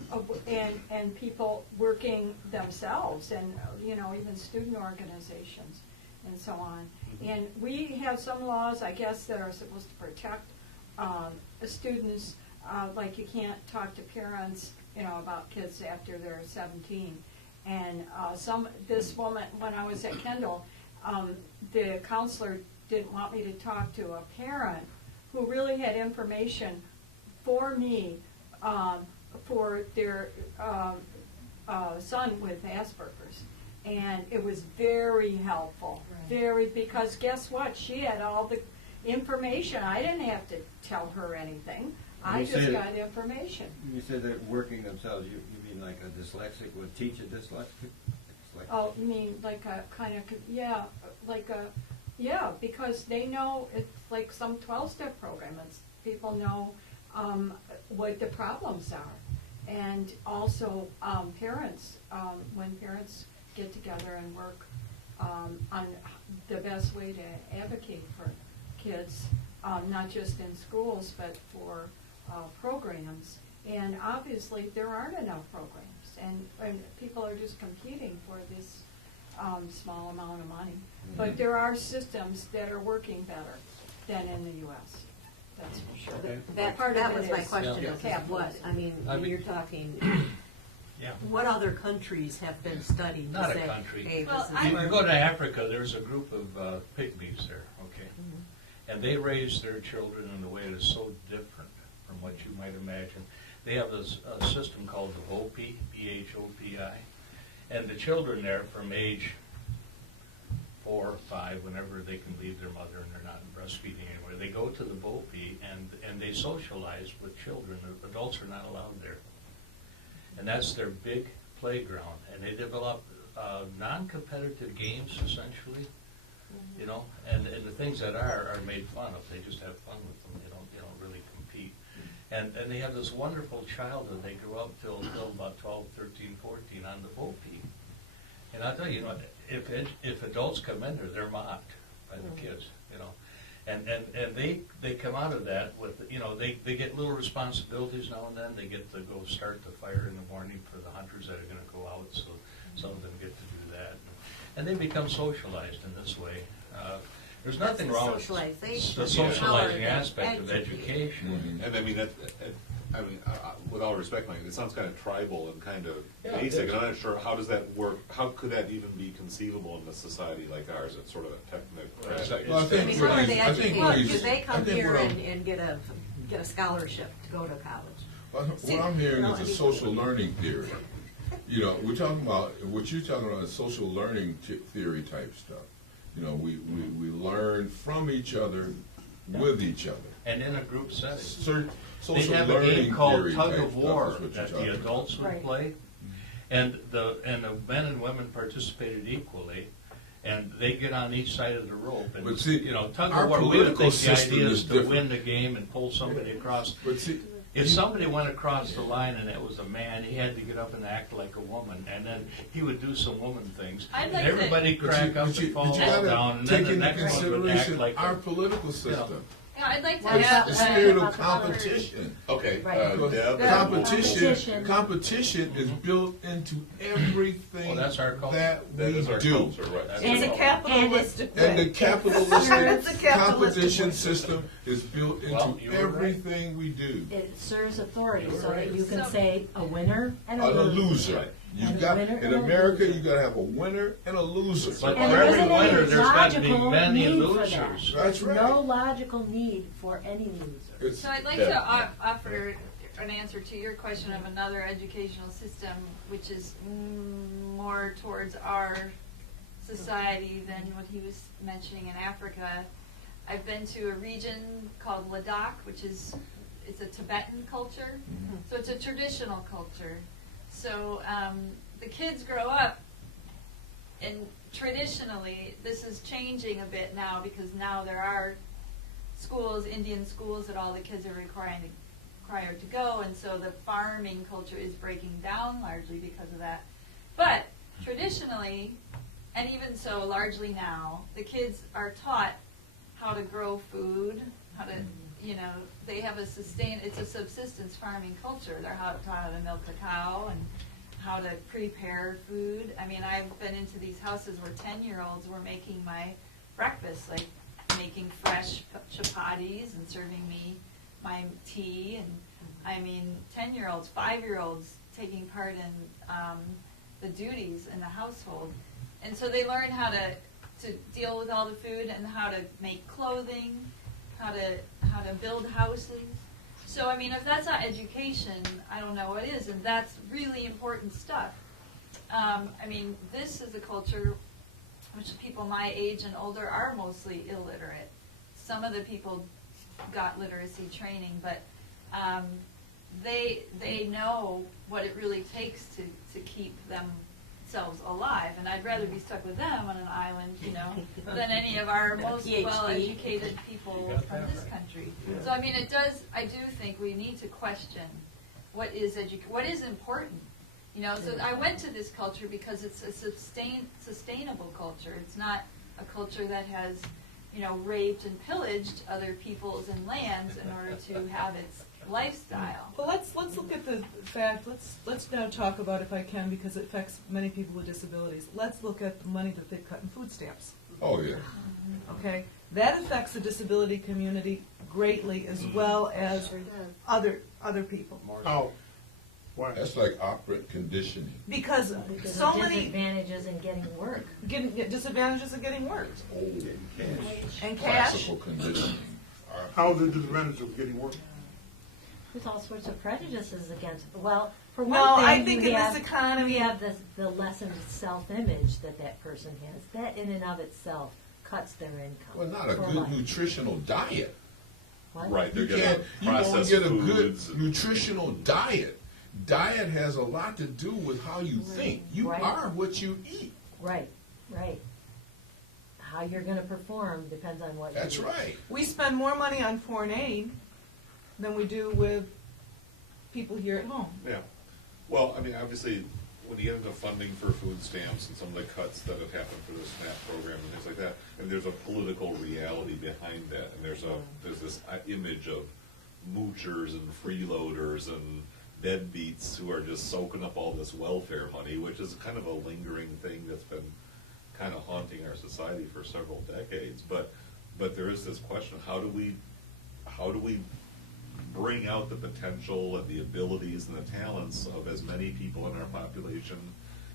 and people working themselves, and even student organizations, and so on. And we have some laws, I guess, that are supposed to protect students, like you can't talk to parents, about kids after they're 17. And this woman, when I was at Kendall, the counselor didn't want me to talk to a parent who really had information for me for their son with Asperger's. And it was very helpful, because guess what? She had all the information. I didn't have to tell her anything. I just got information. You said they're working themselves, you mean like a dyslexic would teach a dyslexic? Oh, you mean like a kind of, because they know it's like some 12-step program. People know what the problems are. And also parents, when parents get together and work on the best way to advocate for kids, not just in schools, but for programs. And obviously, there aren't enough programs, and people are just competing for this small amount of money. But there are systems that are working better than in the U.S., that's for sure. That Part of that it was my is question, is capitalism. what, I mean, I when mean- you're talking, Yeah. What other countries have been studied to Not a say, country. hey, Well, this is I- You where- go to Africa, there's a group of pygmies there, okay? And they raise their children in a way that is so different from what you might imagine. They have this system called the BOPI, B-H-O-P-I, and the children there from age 4 or 5, whenever they can leave their mother and they're not breastfeeding anywhere, they go to the BOPI and they socialize with children. The adults are not allowed there. And that's their big playground. And they develop non-competitive games, essentially, you know, and the things that are made fun of. They just have fun with them. They don't really compete. And they have this wonderful childhood. They grow up till about 12, 13, 14 on the BOPI. And I tell you, if adults come in there, they're mocked by the kids, you know. And they come out of that with, you know, they get little responsibilities now and then. They get to go start the fire in the morning for the hunters that are going to go out, so some of them get to do that. And they become socialized in this way. There's nothing That's the wrong with socialization. the socializing Power aspect of education. education. And I mean, with all respect, Mike, it sounds kind of tribal and kind of Yeah, it basic, is. and I'm not sure, how does that work? How could that even be conceivable in a society like ours? It's sort of a technocratic. Well, I I think mean, what how are he's- they I think educated? what Do he's- they I come think here what I'm- and get a scholarship to go to college? What I'm hearing is a social learning theory. You know, we're talking about, what you're talking about is social learning theory type stuff. You know, we learn from each other, with each other. And in a group setting. Social They'd have a learning game called theory Tug type of stuff War is what you're that talking the about. adults would Right. play, and the men and women participated equally, and they get on each side of the rope. And But see, you know, Tug our of War, we would political think the system idea is is to different. win the game and pull somebody across. But see, If somebody went across the line and it was a man, he had to get up and act like a woman, and then he would do some woman things. I'd And like to- everybody crack up and fall gotta down, and then take the into next one would act consideration like our a... political system. Yeah, I'd like to Well, add. The spirit of about the other- competition. Okay, Right. Deb? Competition is built into everything Well, that's our culture. that That we is our do. culture, right. That's And our it's culture. capitalistic And the way. capitalistic It's a capitalistic competition way. system is built Well, into you were right. everything we do. It serves authority You're so right. that you can So- say a winner and A a loser. Right. You And a got, winner in and a America, loser. you gotta have a winner and a loser. But And for there every isn't any winner, there's got to be logical many need for that. losers. That's There's right. no logical need for any loser. It's- So I'd like Yeah. to offer an answer to your question of another educational system, which is more towards our society than what he was mentioning in Africa. I've been to a region called Ladakh, which is, it's a Tibetan culture, so it's a traditional culture. So the kids grow up, and traditionally, this is changing a bit now because now there are schools, Indian schools, that all the kids are required to go, and so the farming culture is breaking down largely because of that. But traditionally, and even so largely now, the kids are taught how to grow food, how to, you know, they have it's a subsistence farming culture. They're taught how to milk a cow and how to prepare food. I mean, I've been into these houses where 10-year-olds were making my breakfast, like making fresh chapatis and serving me my tea, and I mean 10-year-olds, 5-year-olds taking part in the duties in the household, and so they learn how to deal with all the food and how to make clothing, how to build houses. So I mean, if that's not education, I don't know what is, and that's really important stuff. I mean, this is a culture which people my age and older are mostly illiterate. Some of the people got literacy training, but they know what it really takes to keep themselves alive, and I'd rather be stuck with them on an island, you know, than any of our most PhD. well-educated people from this country. So I mean, I do think we need to question what is important. You know, so I went to this culture because it's a sustainable culture. It's not a culture that has, you know, raped and pillaged other peoples and lands in order to have its lifestyle. Well, let's look at the fact, let's now talk about, if I can, because it affects many people with disabilities. Let's look at the money that they cut in food stamps, Oh, yeah. okay? That affects the disability community greatly, as well as Sure does. other people. Oh. Why? That's like operant conditioning. Because Because so of many disadvantages in getting work. get disadvantages of getting work Getting cash. and cash. Classical conditioning. How is the disadvantage of getting work? There's all sorts of prejudices against, well, for No, one thing, I think you in have, this economy, you have the lessened self-image that person has. That in and of itself cuts their income. Well, not a for good life. nutritional diet. What? Right, they're You getting can't, you won't processed get a good foods. nutritional diet. Diet has a lot to do with how you think. You Right. are what you eat. Right, right. How you're gonna perform depends on what you That's eat. right. we spend more money on foreign aid than we do with people here at home. Yeah. Well, I mean, obviously, when you get into funding for food stamps and some of the cuts that have happened for the SNAP program and things like that, and there's a political reality behind that, and there's this image of moochers and freeloaders and deadbeats who are just soaking up all this welfare money, which is kind of a lingering thing that's been kind of haunting our society for several decades. But there is this question: how do we bring out the potential and the abilities and the talents of as many people in our population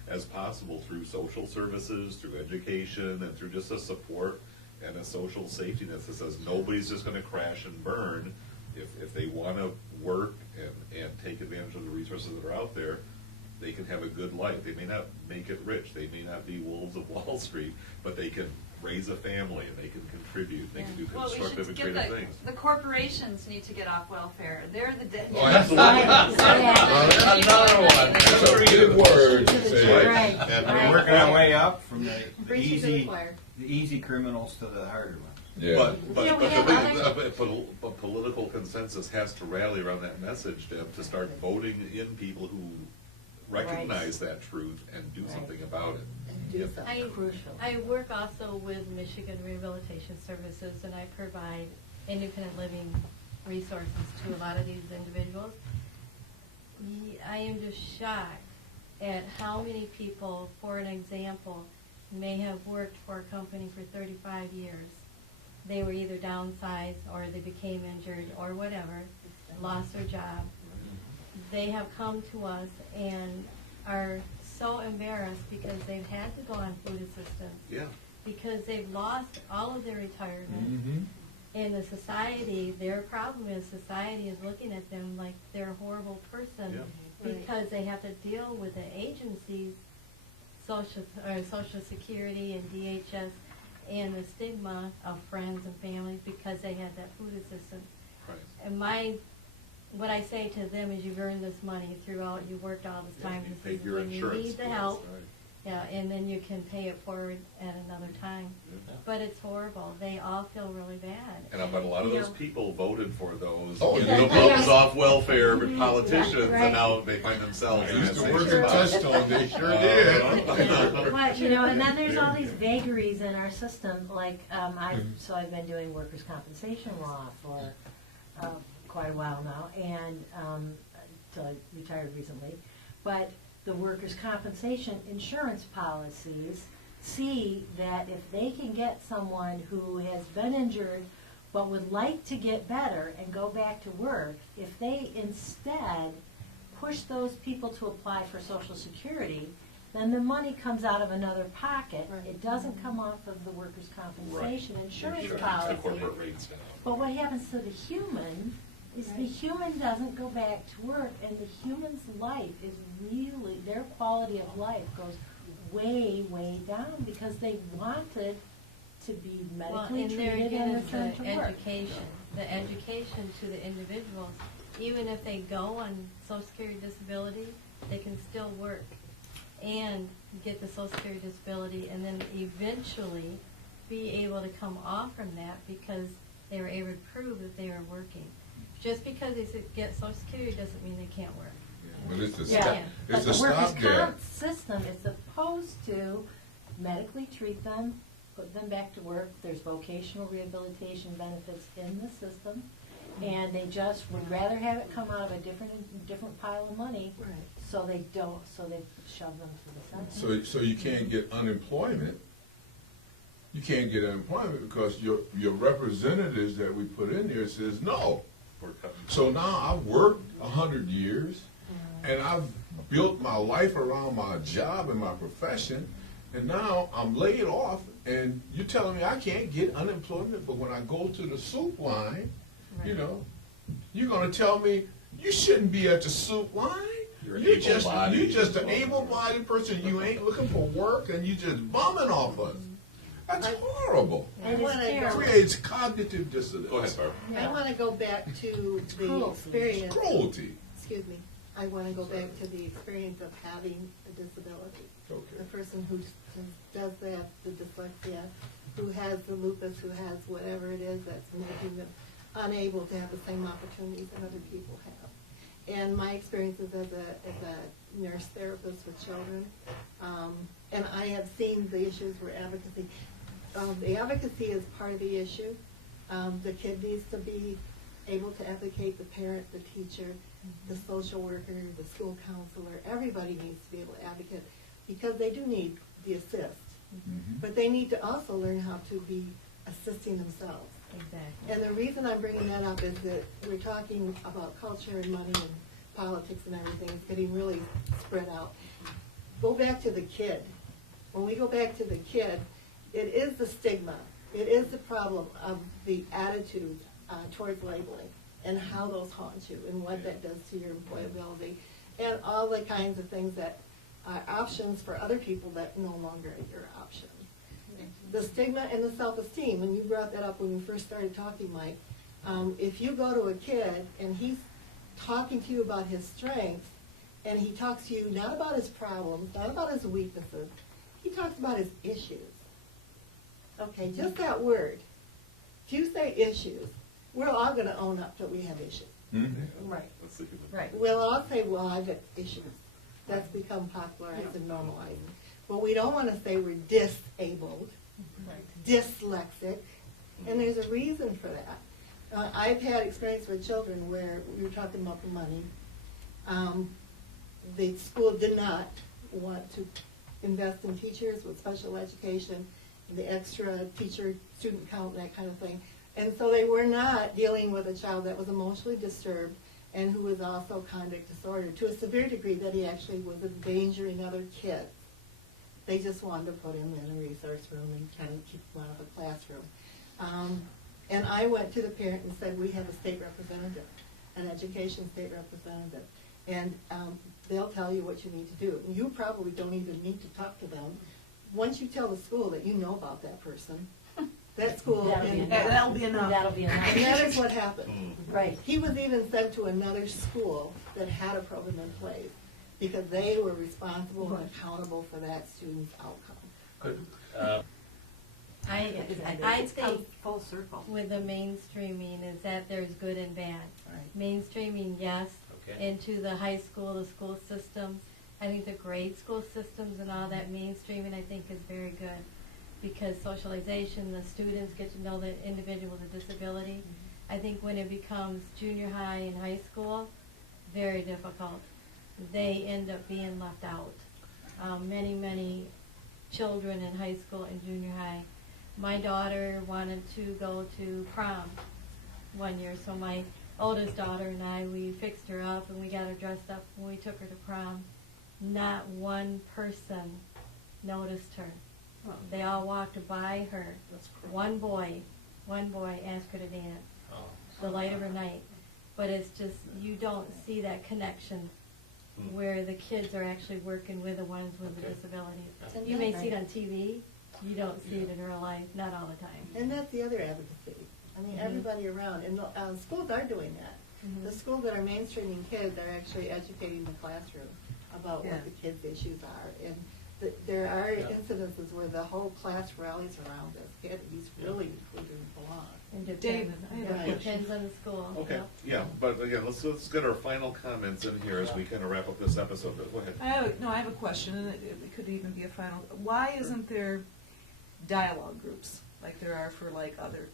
as possible through social services, through education, and through just a support and a social safety net that says nobody's just gonna crash and burn. If they wanna work and take advantage of the resources that are out there, they can have a good life. They may not make it rich, they may not be wolves of Wall Street, but they can raise a family and they can contribute, they can do Well, we constructive should and get creative things. the corporations need to get off welfare. They're the dead. Oh, absolutely. Another one. That's a big word to say. Right, And right. We're working our way up from the Preaching to the easy, choir. the easy criminals to the harder ones. Yeah. But Yeah, we the have thing is, other- but political consensus has to rally around that message, Deb, to start voting in people who recognize that truth and do Right. something about it. Do Yep. something. Crucial. I work also with Michigan Rehabilitation Services, and I provide independent living resources to a lot of these individuals. I am just shocked at how many people, for an example, may have worked for a company for 35 years. They were either downsized or they became injured or whatever, lost their job. They have come to us and are so embarrassed because they've had to go on food assistance, Yeah. because they've lost all of their retirement. Mhm. In the society, their problem is society is looking at them like they're a horrible person Yeah. because they have to deal with the agencies, Social Security and DHS, and the stigma of friends and families because they had that food assistance. Right. And what I say to them is, you've earned this money throughout, you worked all this Yeah, time, you this paid is your when you insurance need the bills, help. right. Yeah, and then you can pay it forward at another time. Yeah. But it's horrible. They all feel really bad. But a lot of You those know, people voted for those Oh, you yeah. know, bums off welfare Mhm. politicians, Right. and now they find themselves I in that used to same work in spot. Touchstone, they sure did. But, you know, and then there's all these vagaries in our system, like, I've been doing workers' compensation law for quite a while now, and, till I retired recently. But the workers' compensation insurance policies see that if they can get someone who has been injured but would like to get better and go back to work, if they instead push those people to apply for Social Security, then the money comes out of another pocket. Right. It doesn't come off of the workers' compensation insurance Insurance, policy. the corporate rates now. But what happens to the human is the human doesn't go back to work, and the human's life is really, their quality of life goes way, way down because they wanted to be medically and there treated again and is return to the work. education. The education to the individuals, even if they go on Social Security disability, they can still work and get the Social Security disability, and then eventually be able to come off from that because they were able to prove that they were working. Just because they get Social Security doesn't mean they can't work. But it's a Yeah, stop, but it's the a workers' stopgap. comp system is supposed to medically treat them, put them back to work. There's vocational rehabilitation benefits in the system, and they just would rather have it come out of a different pile of money, Right. so they shove them to the side. So you can't get unemployment. You can't get unemployment because your representatives that we put in there says no. We're cutting. So now I've worked 100 years. and I've built my life around my job and my profession, and now I'm laid off, and you're telling me I can't get unemployment, but when I go to the soup line, you know, you're gonna tell me you shouldn't be at the soup line. You're just an able-bodied person. You ain't looking for work, and you just bumming off us. That's horrible. I want It to creates cognitive dissonance. Go ahead, Barb. I want to go back to the experience. Cruelty. Excuse me. I want to go back to the experience of having a disability. Okay. The person who does that, the dyslexia, who has the lupus, who has whatever it is that's making them unable to have the same opportunities that other people have. And my experiences as a nurse therapist with children, and I have seen the issues where advocacy, the advocacy is part of the issue. The kid needs to be able to advocate, the parent, the teacher, the social worker, the school counselor, everybody needs to be able to advocate because they do need the assist. But they need to also learn how to be assisting themselves. Exactly. And the reason I'm bringing that up is that we're talking about culture and money and politics and everything. It's getting really spread out. Go back to the kid. When we go back to the kid, it is the stigma. It is the problem of the attitude towards labeling and how those haunt you and what that does to your employability and all the kinds of things that are options for other people that no longer are your option. The stigma and the self-esteem, and you brought that up when you first started talking, Mike. If you go to a kid and he's talking to you about his strengths, and he talks to you not about his problems, not about his weaknesses, he talks about his issues. Okay, just that word. If you say issues, we're all going to own up that we have issues. Right. That's the human. Right. We'll all say, well, I've got issues. That's become popularized and normalized. But we don't want to say we're disabled, dyslexic, and there's a reason for that. I've had experience with children where we were talking about the money. The school did not want to invest in teachers with special education, the extra teacher-student count, and that kind of thing. And so they were not dealing with a child that was emotionally disturbed and who was also conduct disordered to a severe degree that he actually was endangering other kids. They just wanted to put him in a resource room and kind of keep him out of the classroom. And I went to the parent and said, we have a state representative, an education state representative, and they'll tell you what you need to do. And you probably don't even need to talk to them. Once you tell the school that you know about that person, that school, That'll be enough. That'll be enough. That'll be enough. and that is what happened. Right. He was even sent to another school that had a program in place because they were responsible and accountable for that student's outcome. Good. I It's come think full circle. with the mainstreaming is that there's good and bad. Right. Mainstreaming, yes, Okay. into the high school, the school systems. I think the grade school systems and all that mainstreaming I think is very good because socialization, the students get to know the individual with a disability. I think when it becomes junior high and high school, very difficult. They end up being left out. Many children in high school and junior high. My daughter wanted to go to prom one year, so my oldest daughter and I, we fixed her up and we got her dressed up when we took her to prom. Not one person noticed her. They all walked by her. One boy asked her to dance, the light of her night. But it's just, you don't see that connection where the kids are actually working with the ones with the disabilities. You may see it on TV, you don't see it in real life, not all the time. And that's the other advocacy. I mean, everybody around, and schools are doing that. The schools that are mainstreaming kids are actually educating the classroom about what the kids' issues are. And there are incidences where the whole class rallies around this kid. He's really included and belongs. And David, I have a Right. question. depends on the school. Okay, Yep. yeah, but again, let's get our final comments in here as we kind of wrap up this episode. Go ahead. I have a question, and it could even be a final. Why isn't there dialogue groups like there are for like other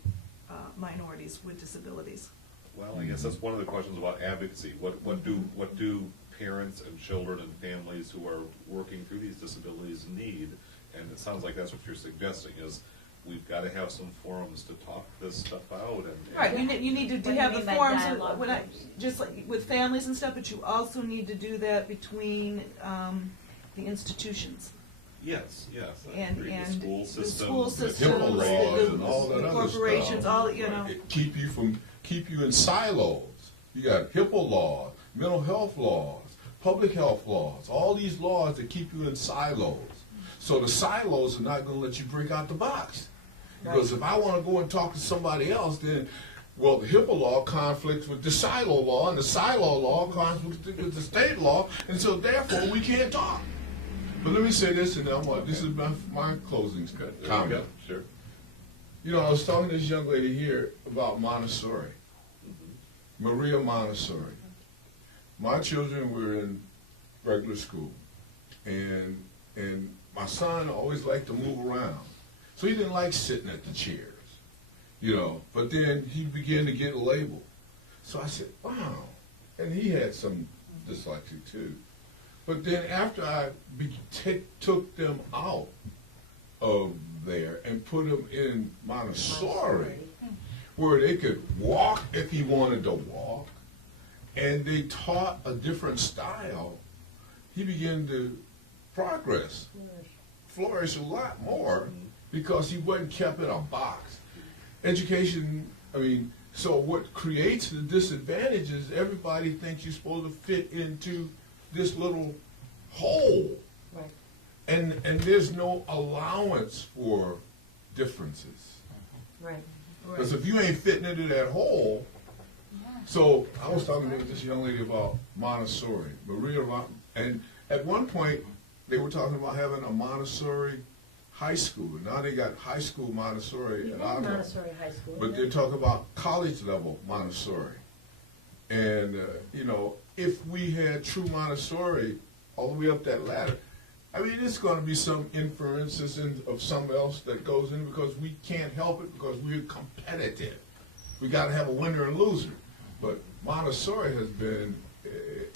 minorities with disabilities? Well, I guess that's one of the questions about advocacy. What do parents and children and families who are working through these disabilities need? And it sounds like that's what you're suggesting is we've gotta have some forums to talk this stuff out and. Right, you need What do to you have the mean by forums, dialogue when I, forums? just like with families and stuff, but you also need to do that between, the institutions. Yes, yes. I And- agree. and The school the system. school the systems, HIPAA laws and all that the other corporations, stuff. all, you know. Right. It keep you in silos. You got HIPAA laws, mental health laws, public health laws, all these laws that keep you in silos. So the silos are not gonna let you break out the box. Because if I wanna go and talk to somebody else, then, well, the HIPAA law conflicts with the silo law, and the silo law conflicts with the state law, and so therefore we can't talk. But let me say this, and this is my closing There you comment. go. Sure. You know, I was talking to this young lady here about Montessori, Maria Montessori. My children were in regular school, and my son always liked to move around. So he didn't like sitting at the chairs, you know, but then he began to get labeled. So I said, wow. And he had some dyslexia too. But then after I took them out of there and put them in Montessori, where they could walk if he wanted to walk, and they taught a different style, he began to flourish a lot more because he wasn't kept in a box. Education, I mean, so what creates the disadvantage is everybody thinks you're supposed to fit into this little hole. Right. And there's no allowance for differences. Right. Because if you ain't fitting into that hole, so I was talking to this young lady about Montessori, and at one point they were talking about having a Montessori high school. Now they got high school Montessori at Ottawa. Montessori High School. But they're talking about college level Montessori. And, you know, if we had true Montessori all the way up that ladder, I mean, it's going to be some inferences of something else that goes in because we can't help it because we're competitive. We got to have a winner and loser. But Montessori has been,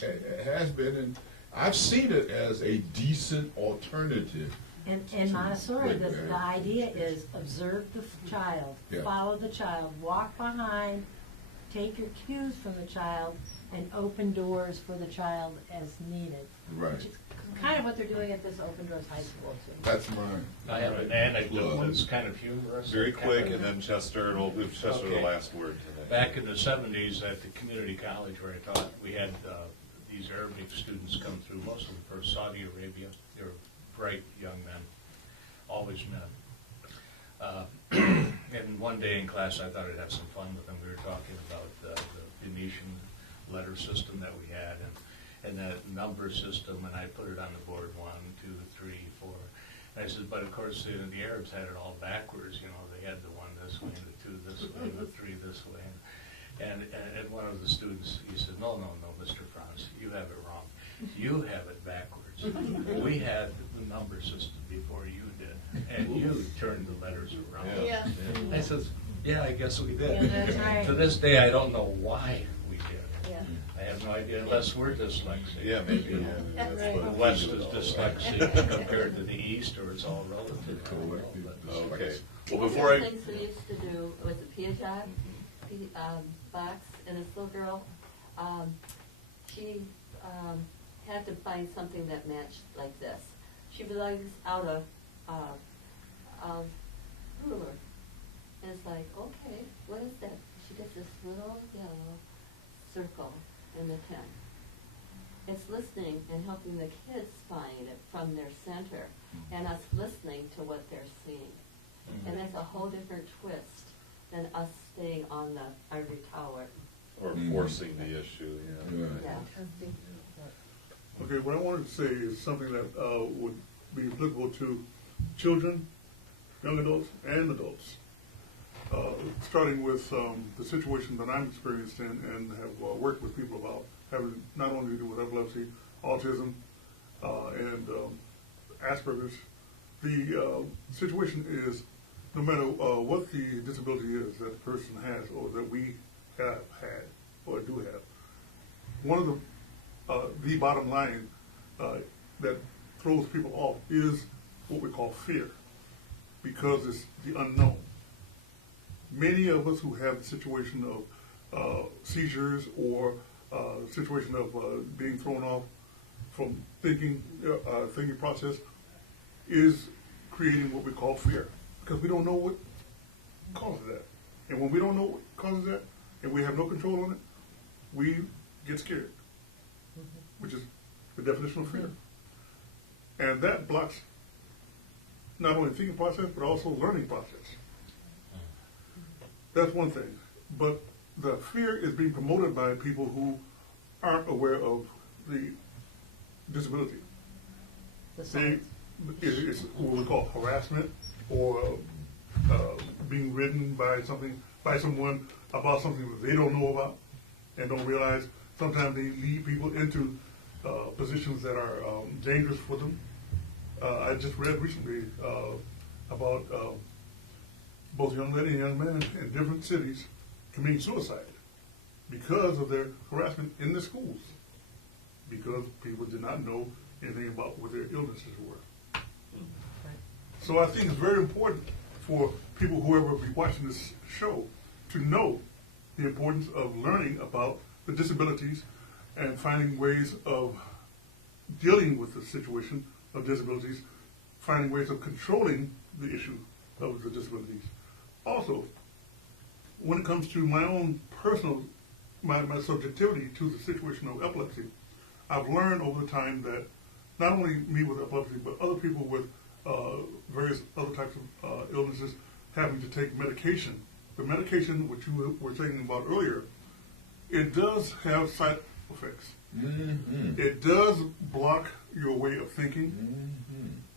and I've seen it as a decent alternative. And Montessori, the Right. idea is observe the child, Yeah. follow the child, walk behind, take your cues from the child, and open doors for the child as needed. Right. Which is kind of what they're doing at this Open Doors High School too. That's mine. I have an anecdote that's kind of humorous. Very quick, and then Chester, and we'll give Chester the Okay. last word today. Back in the 70s at the community college where I taught, we had these Arabic students come through, most of them from Saudi Arabia. They were bright young men, always men. And one day in class, I thought I'd have some fun with them. We were talking about the Venetian letter system that we had and that number system, and I put it on the board, 1, 2, 3, 4. And I said, but of course, the Arabs had it all backwards, you know, they had the 1 this way, and the 2 this way, and the 3 this way. And one of the students, he said, no, Mr. Franz, you have it wrong. You have it backwards. We had the number system before you did, and you turned the letters around. Yeah. I says, yeah, I guess we did. Yeah, that's right. To this day, I don't know why we did. Yeah. I have no idea, unless we're dyslexic. Yeah, maybe. That's That's what The it West is. is dyslexic compared to the East, or it's all relative. Okay. Well, before I, One of the things we used to do was a Piaget box, and this little girl, she had to find something that matched like this. She belongs out of ruler. And it's like, okay, what is that? She gets this little yellow circle in the pen. It's listening and helping the kids find it from their center, and us listening to what they're seeing. And that's a whole different twist than us staying on the ivory tower. or forcing the issue, yeah. Right. Yeah. Okay, what I wanted to say is something that would be applicable to children, young adults, and adults. Starting with the situation that I'm experienced in and have worked with people about having not only to do with epilepsy, autism, and Asperger's. The situation is, no matter what the disability is that the person has or that we have had or do have, one of the bottom line that throws people off is what we call fear. because it's the unknown. Many of us who have the situation of seizures or situation of being thrown off from thinking process is creating what we call fear, because we don't know what causes that. And when we don't know what causes that, and we have no control on it, we get scared, which is the definition of fear. And that blocks not only the thinking process, but also learning process. That's one thing. But the fear is being promoted by people who aren't aware of the disability. It's what we call harassment, or being ridden by someone about something that they don't know about and don't realize. Sometimes they lead people into positions that are dangerous for them. I just read recently about both young lady and young man in different cities committing suicide because of their harassment in the schools, because people did not know anything about what their illnesses were. So I think it's very important for people, whoever will be watching this show, to know the importance of learning about the disabilities and finding ways of dealing with the situation of disabilities, finding ways of controlling the issue of the disabilities. Also, when it comes to my own personal, my subjectivity to the situation of epilepsy, I've learned over the time that not only me with epilepsy, but other people with various other types of illnesses having to take medication. The medication, which you were saying about earlier, it does have side effects. Mm-hmm. It does block your way of thinking.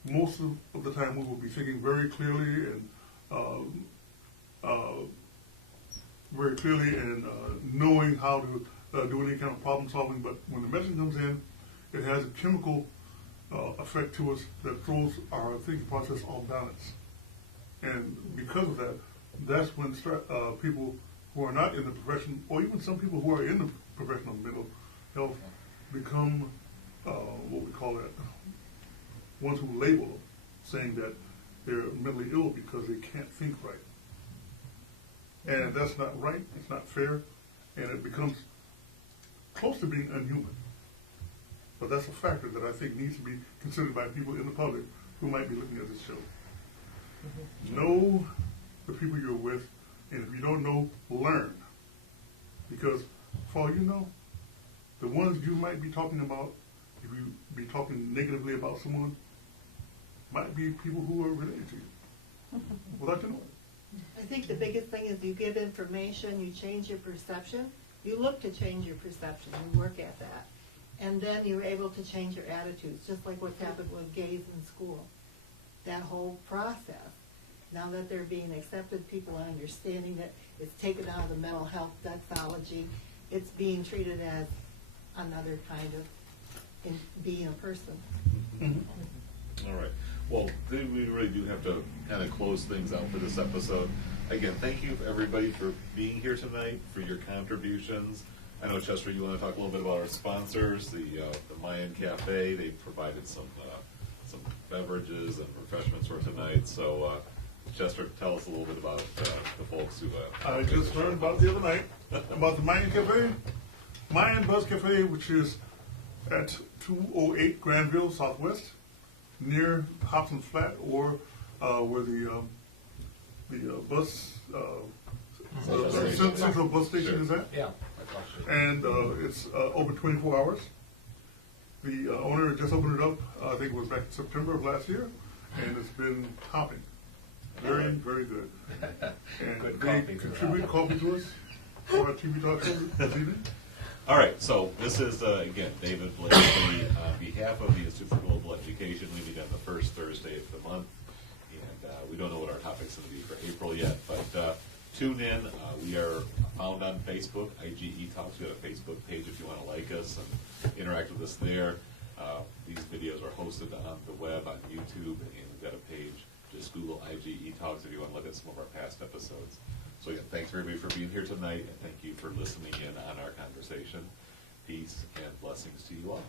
Mm-hmm. Most of the time we will be thinking very clearly and knowing how to do any kind of problem solving. But when the medicine comes in, it has a chemical effect to us that throws our thinking process off balance. And because of that, that's when people who are not in the profession, or even some people who are in the profession of mental health, become what we call it, ones who label them, saying that they're mentally ill because they can't think right. And that's not right, it's not fair, and it becomes close to being unhuman. But that's a factor that I think needs to be considered by people in the public who might be looking at this show. Mm-hmm. Know the people you're with, and if you don't know, learn. Because for all you know, the ones you might be talking about, if you be talking negatively about someone, might be people who are related to you, without you knowing. I think the biggest thing is you get information, you change your perception, you look to change your perception, you work at that. And then you're able to change your attitudes, just like what's happened with gays in school. That whole process, now that they're being accepted, people are understanding that it's taken out of the mental health doxology, it's being treated as another kind of being a person. Mm-hmm. All right. Well, then we really do have to kind of close things out for this episode. Again, thank you everybody for being here tonight, for your contributions. I know, Chester, you want to talk a little bit about our sponsors, the Mayan Cafe. They provided some beverages and refreshments for tonight. So, Chester, tell us a little bit about the folks who... I just learned about the other night, about the Mayan Cafe. Mayan Buzz Cafe, which is at 208 Granville Southwest, near Hobson Flat, or where the bus, central bus station is at. Yeah. And it's open 24 hours. The owner just opened it up, I think it was back in September of last year, and it's been hopping. Very, very good. And Good they coffee. contribute coffee to us for our TV talk show this evening. All right, so this is, again, David Blakely. On behalf of the Institute for Global Education, we meet on the first Thursday of the month. And we don't know what our topic's going to be for April yet, but tune in. We are found on Facebook, IGE Talks. We have a Facebook page if you want to like us and interact with us there. These videos are hosted on the web, on YouTube, and we've got a page. Just Google IGE Talks if you want to look at some of our past episodes. So again, thanks everybody for being here tonight, and thank you for listening in on our conversation. Peace and blessings to you all.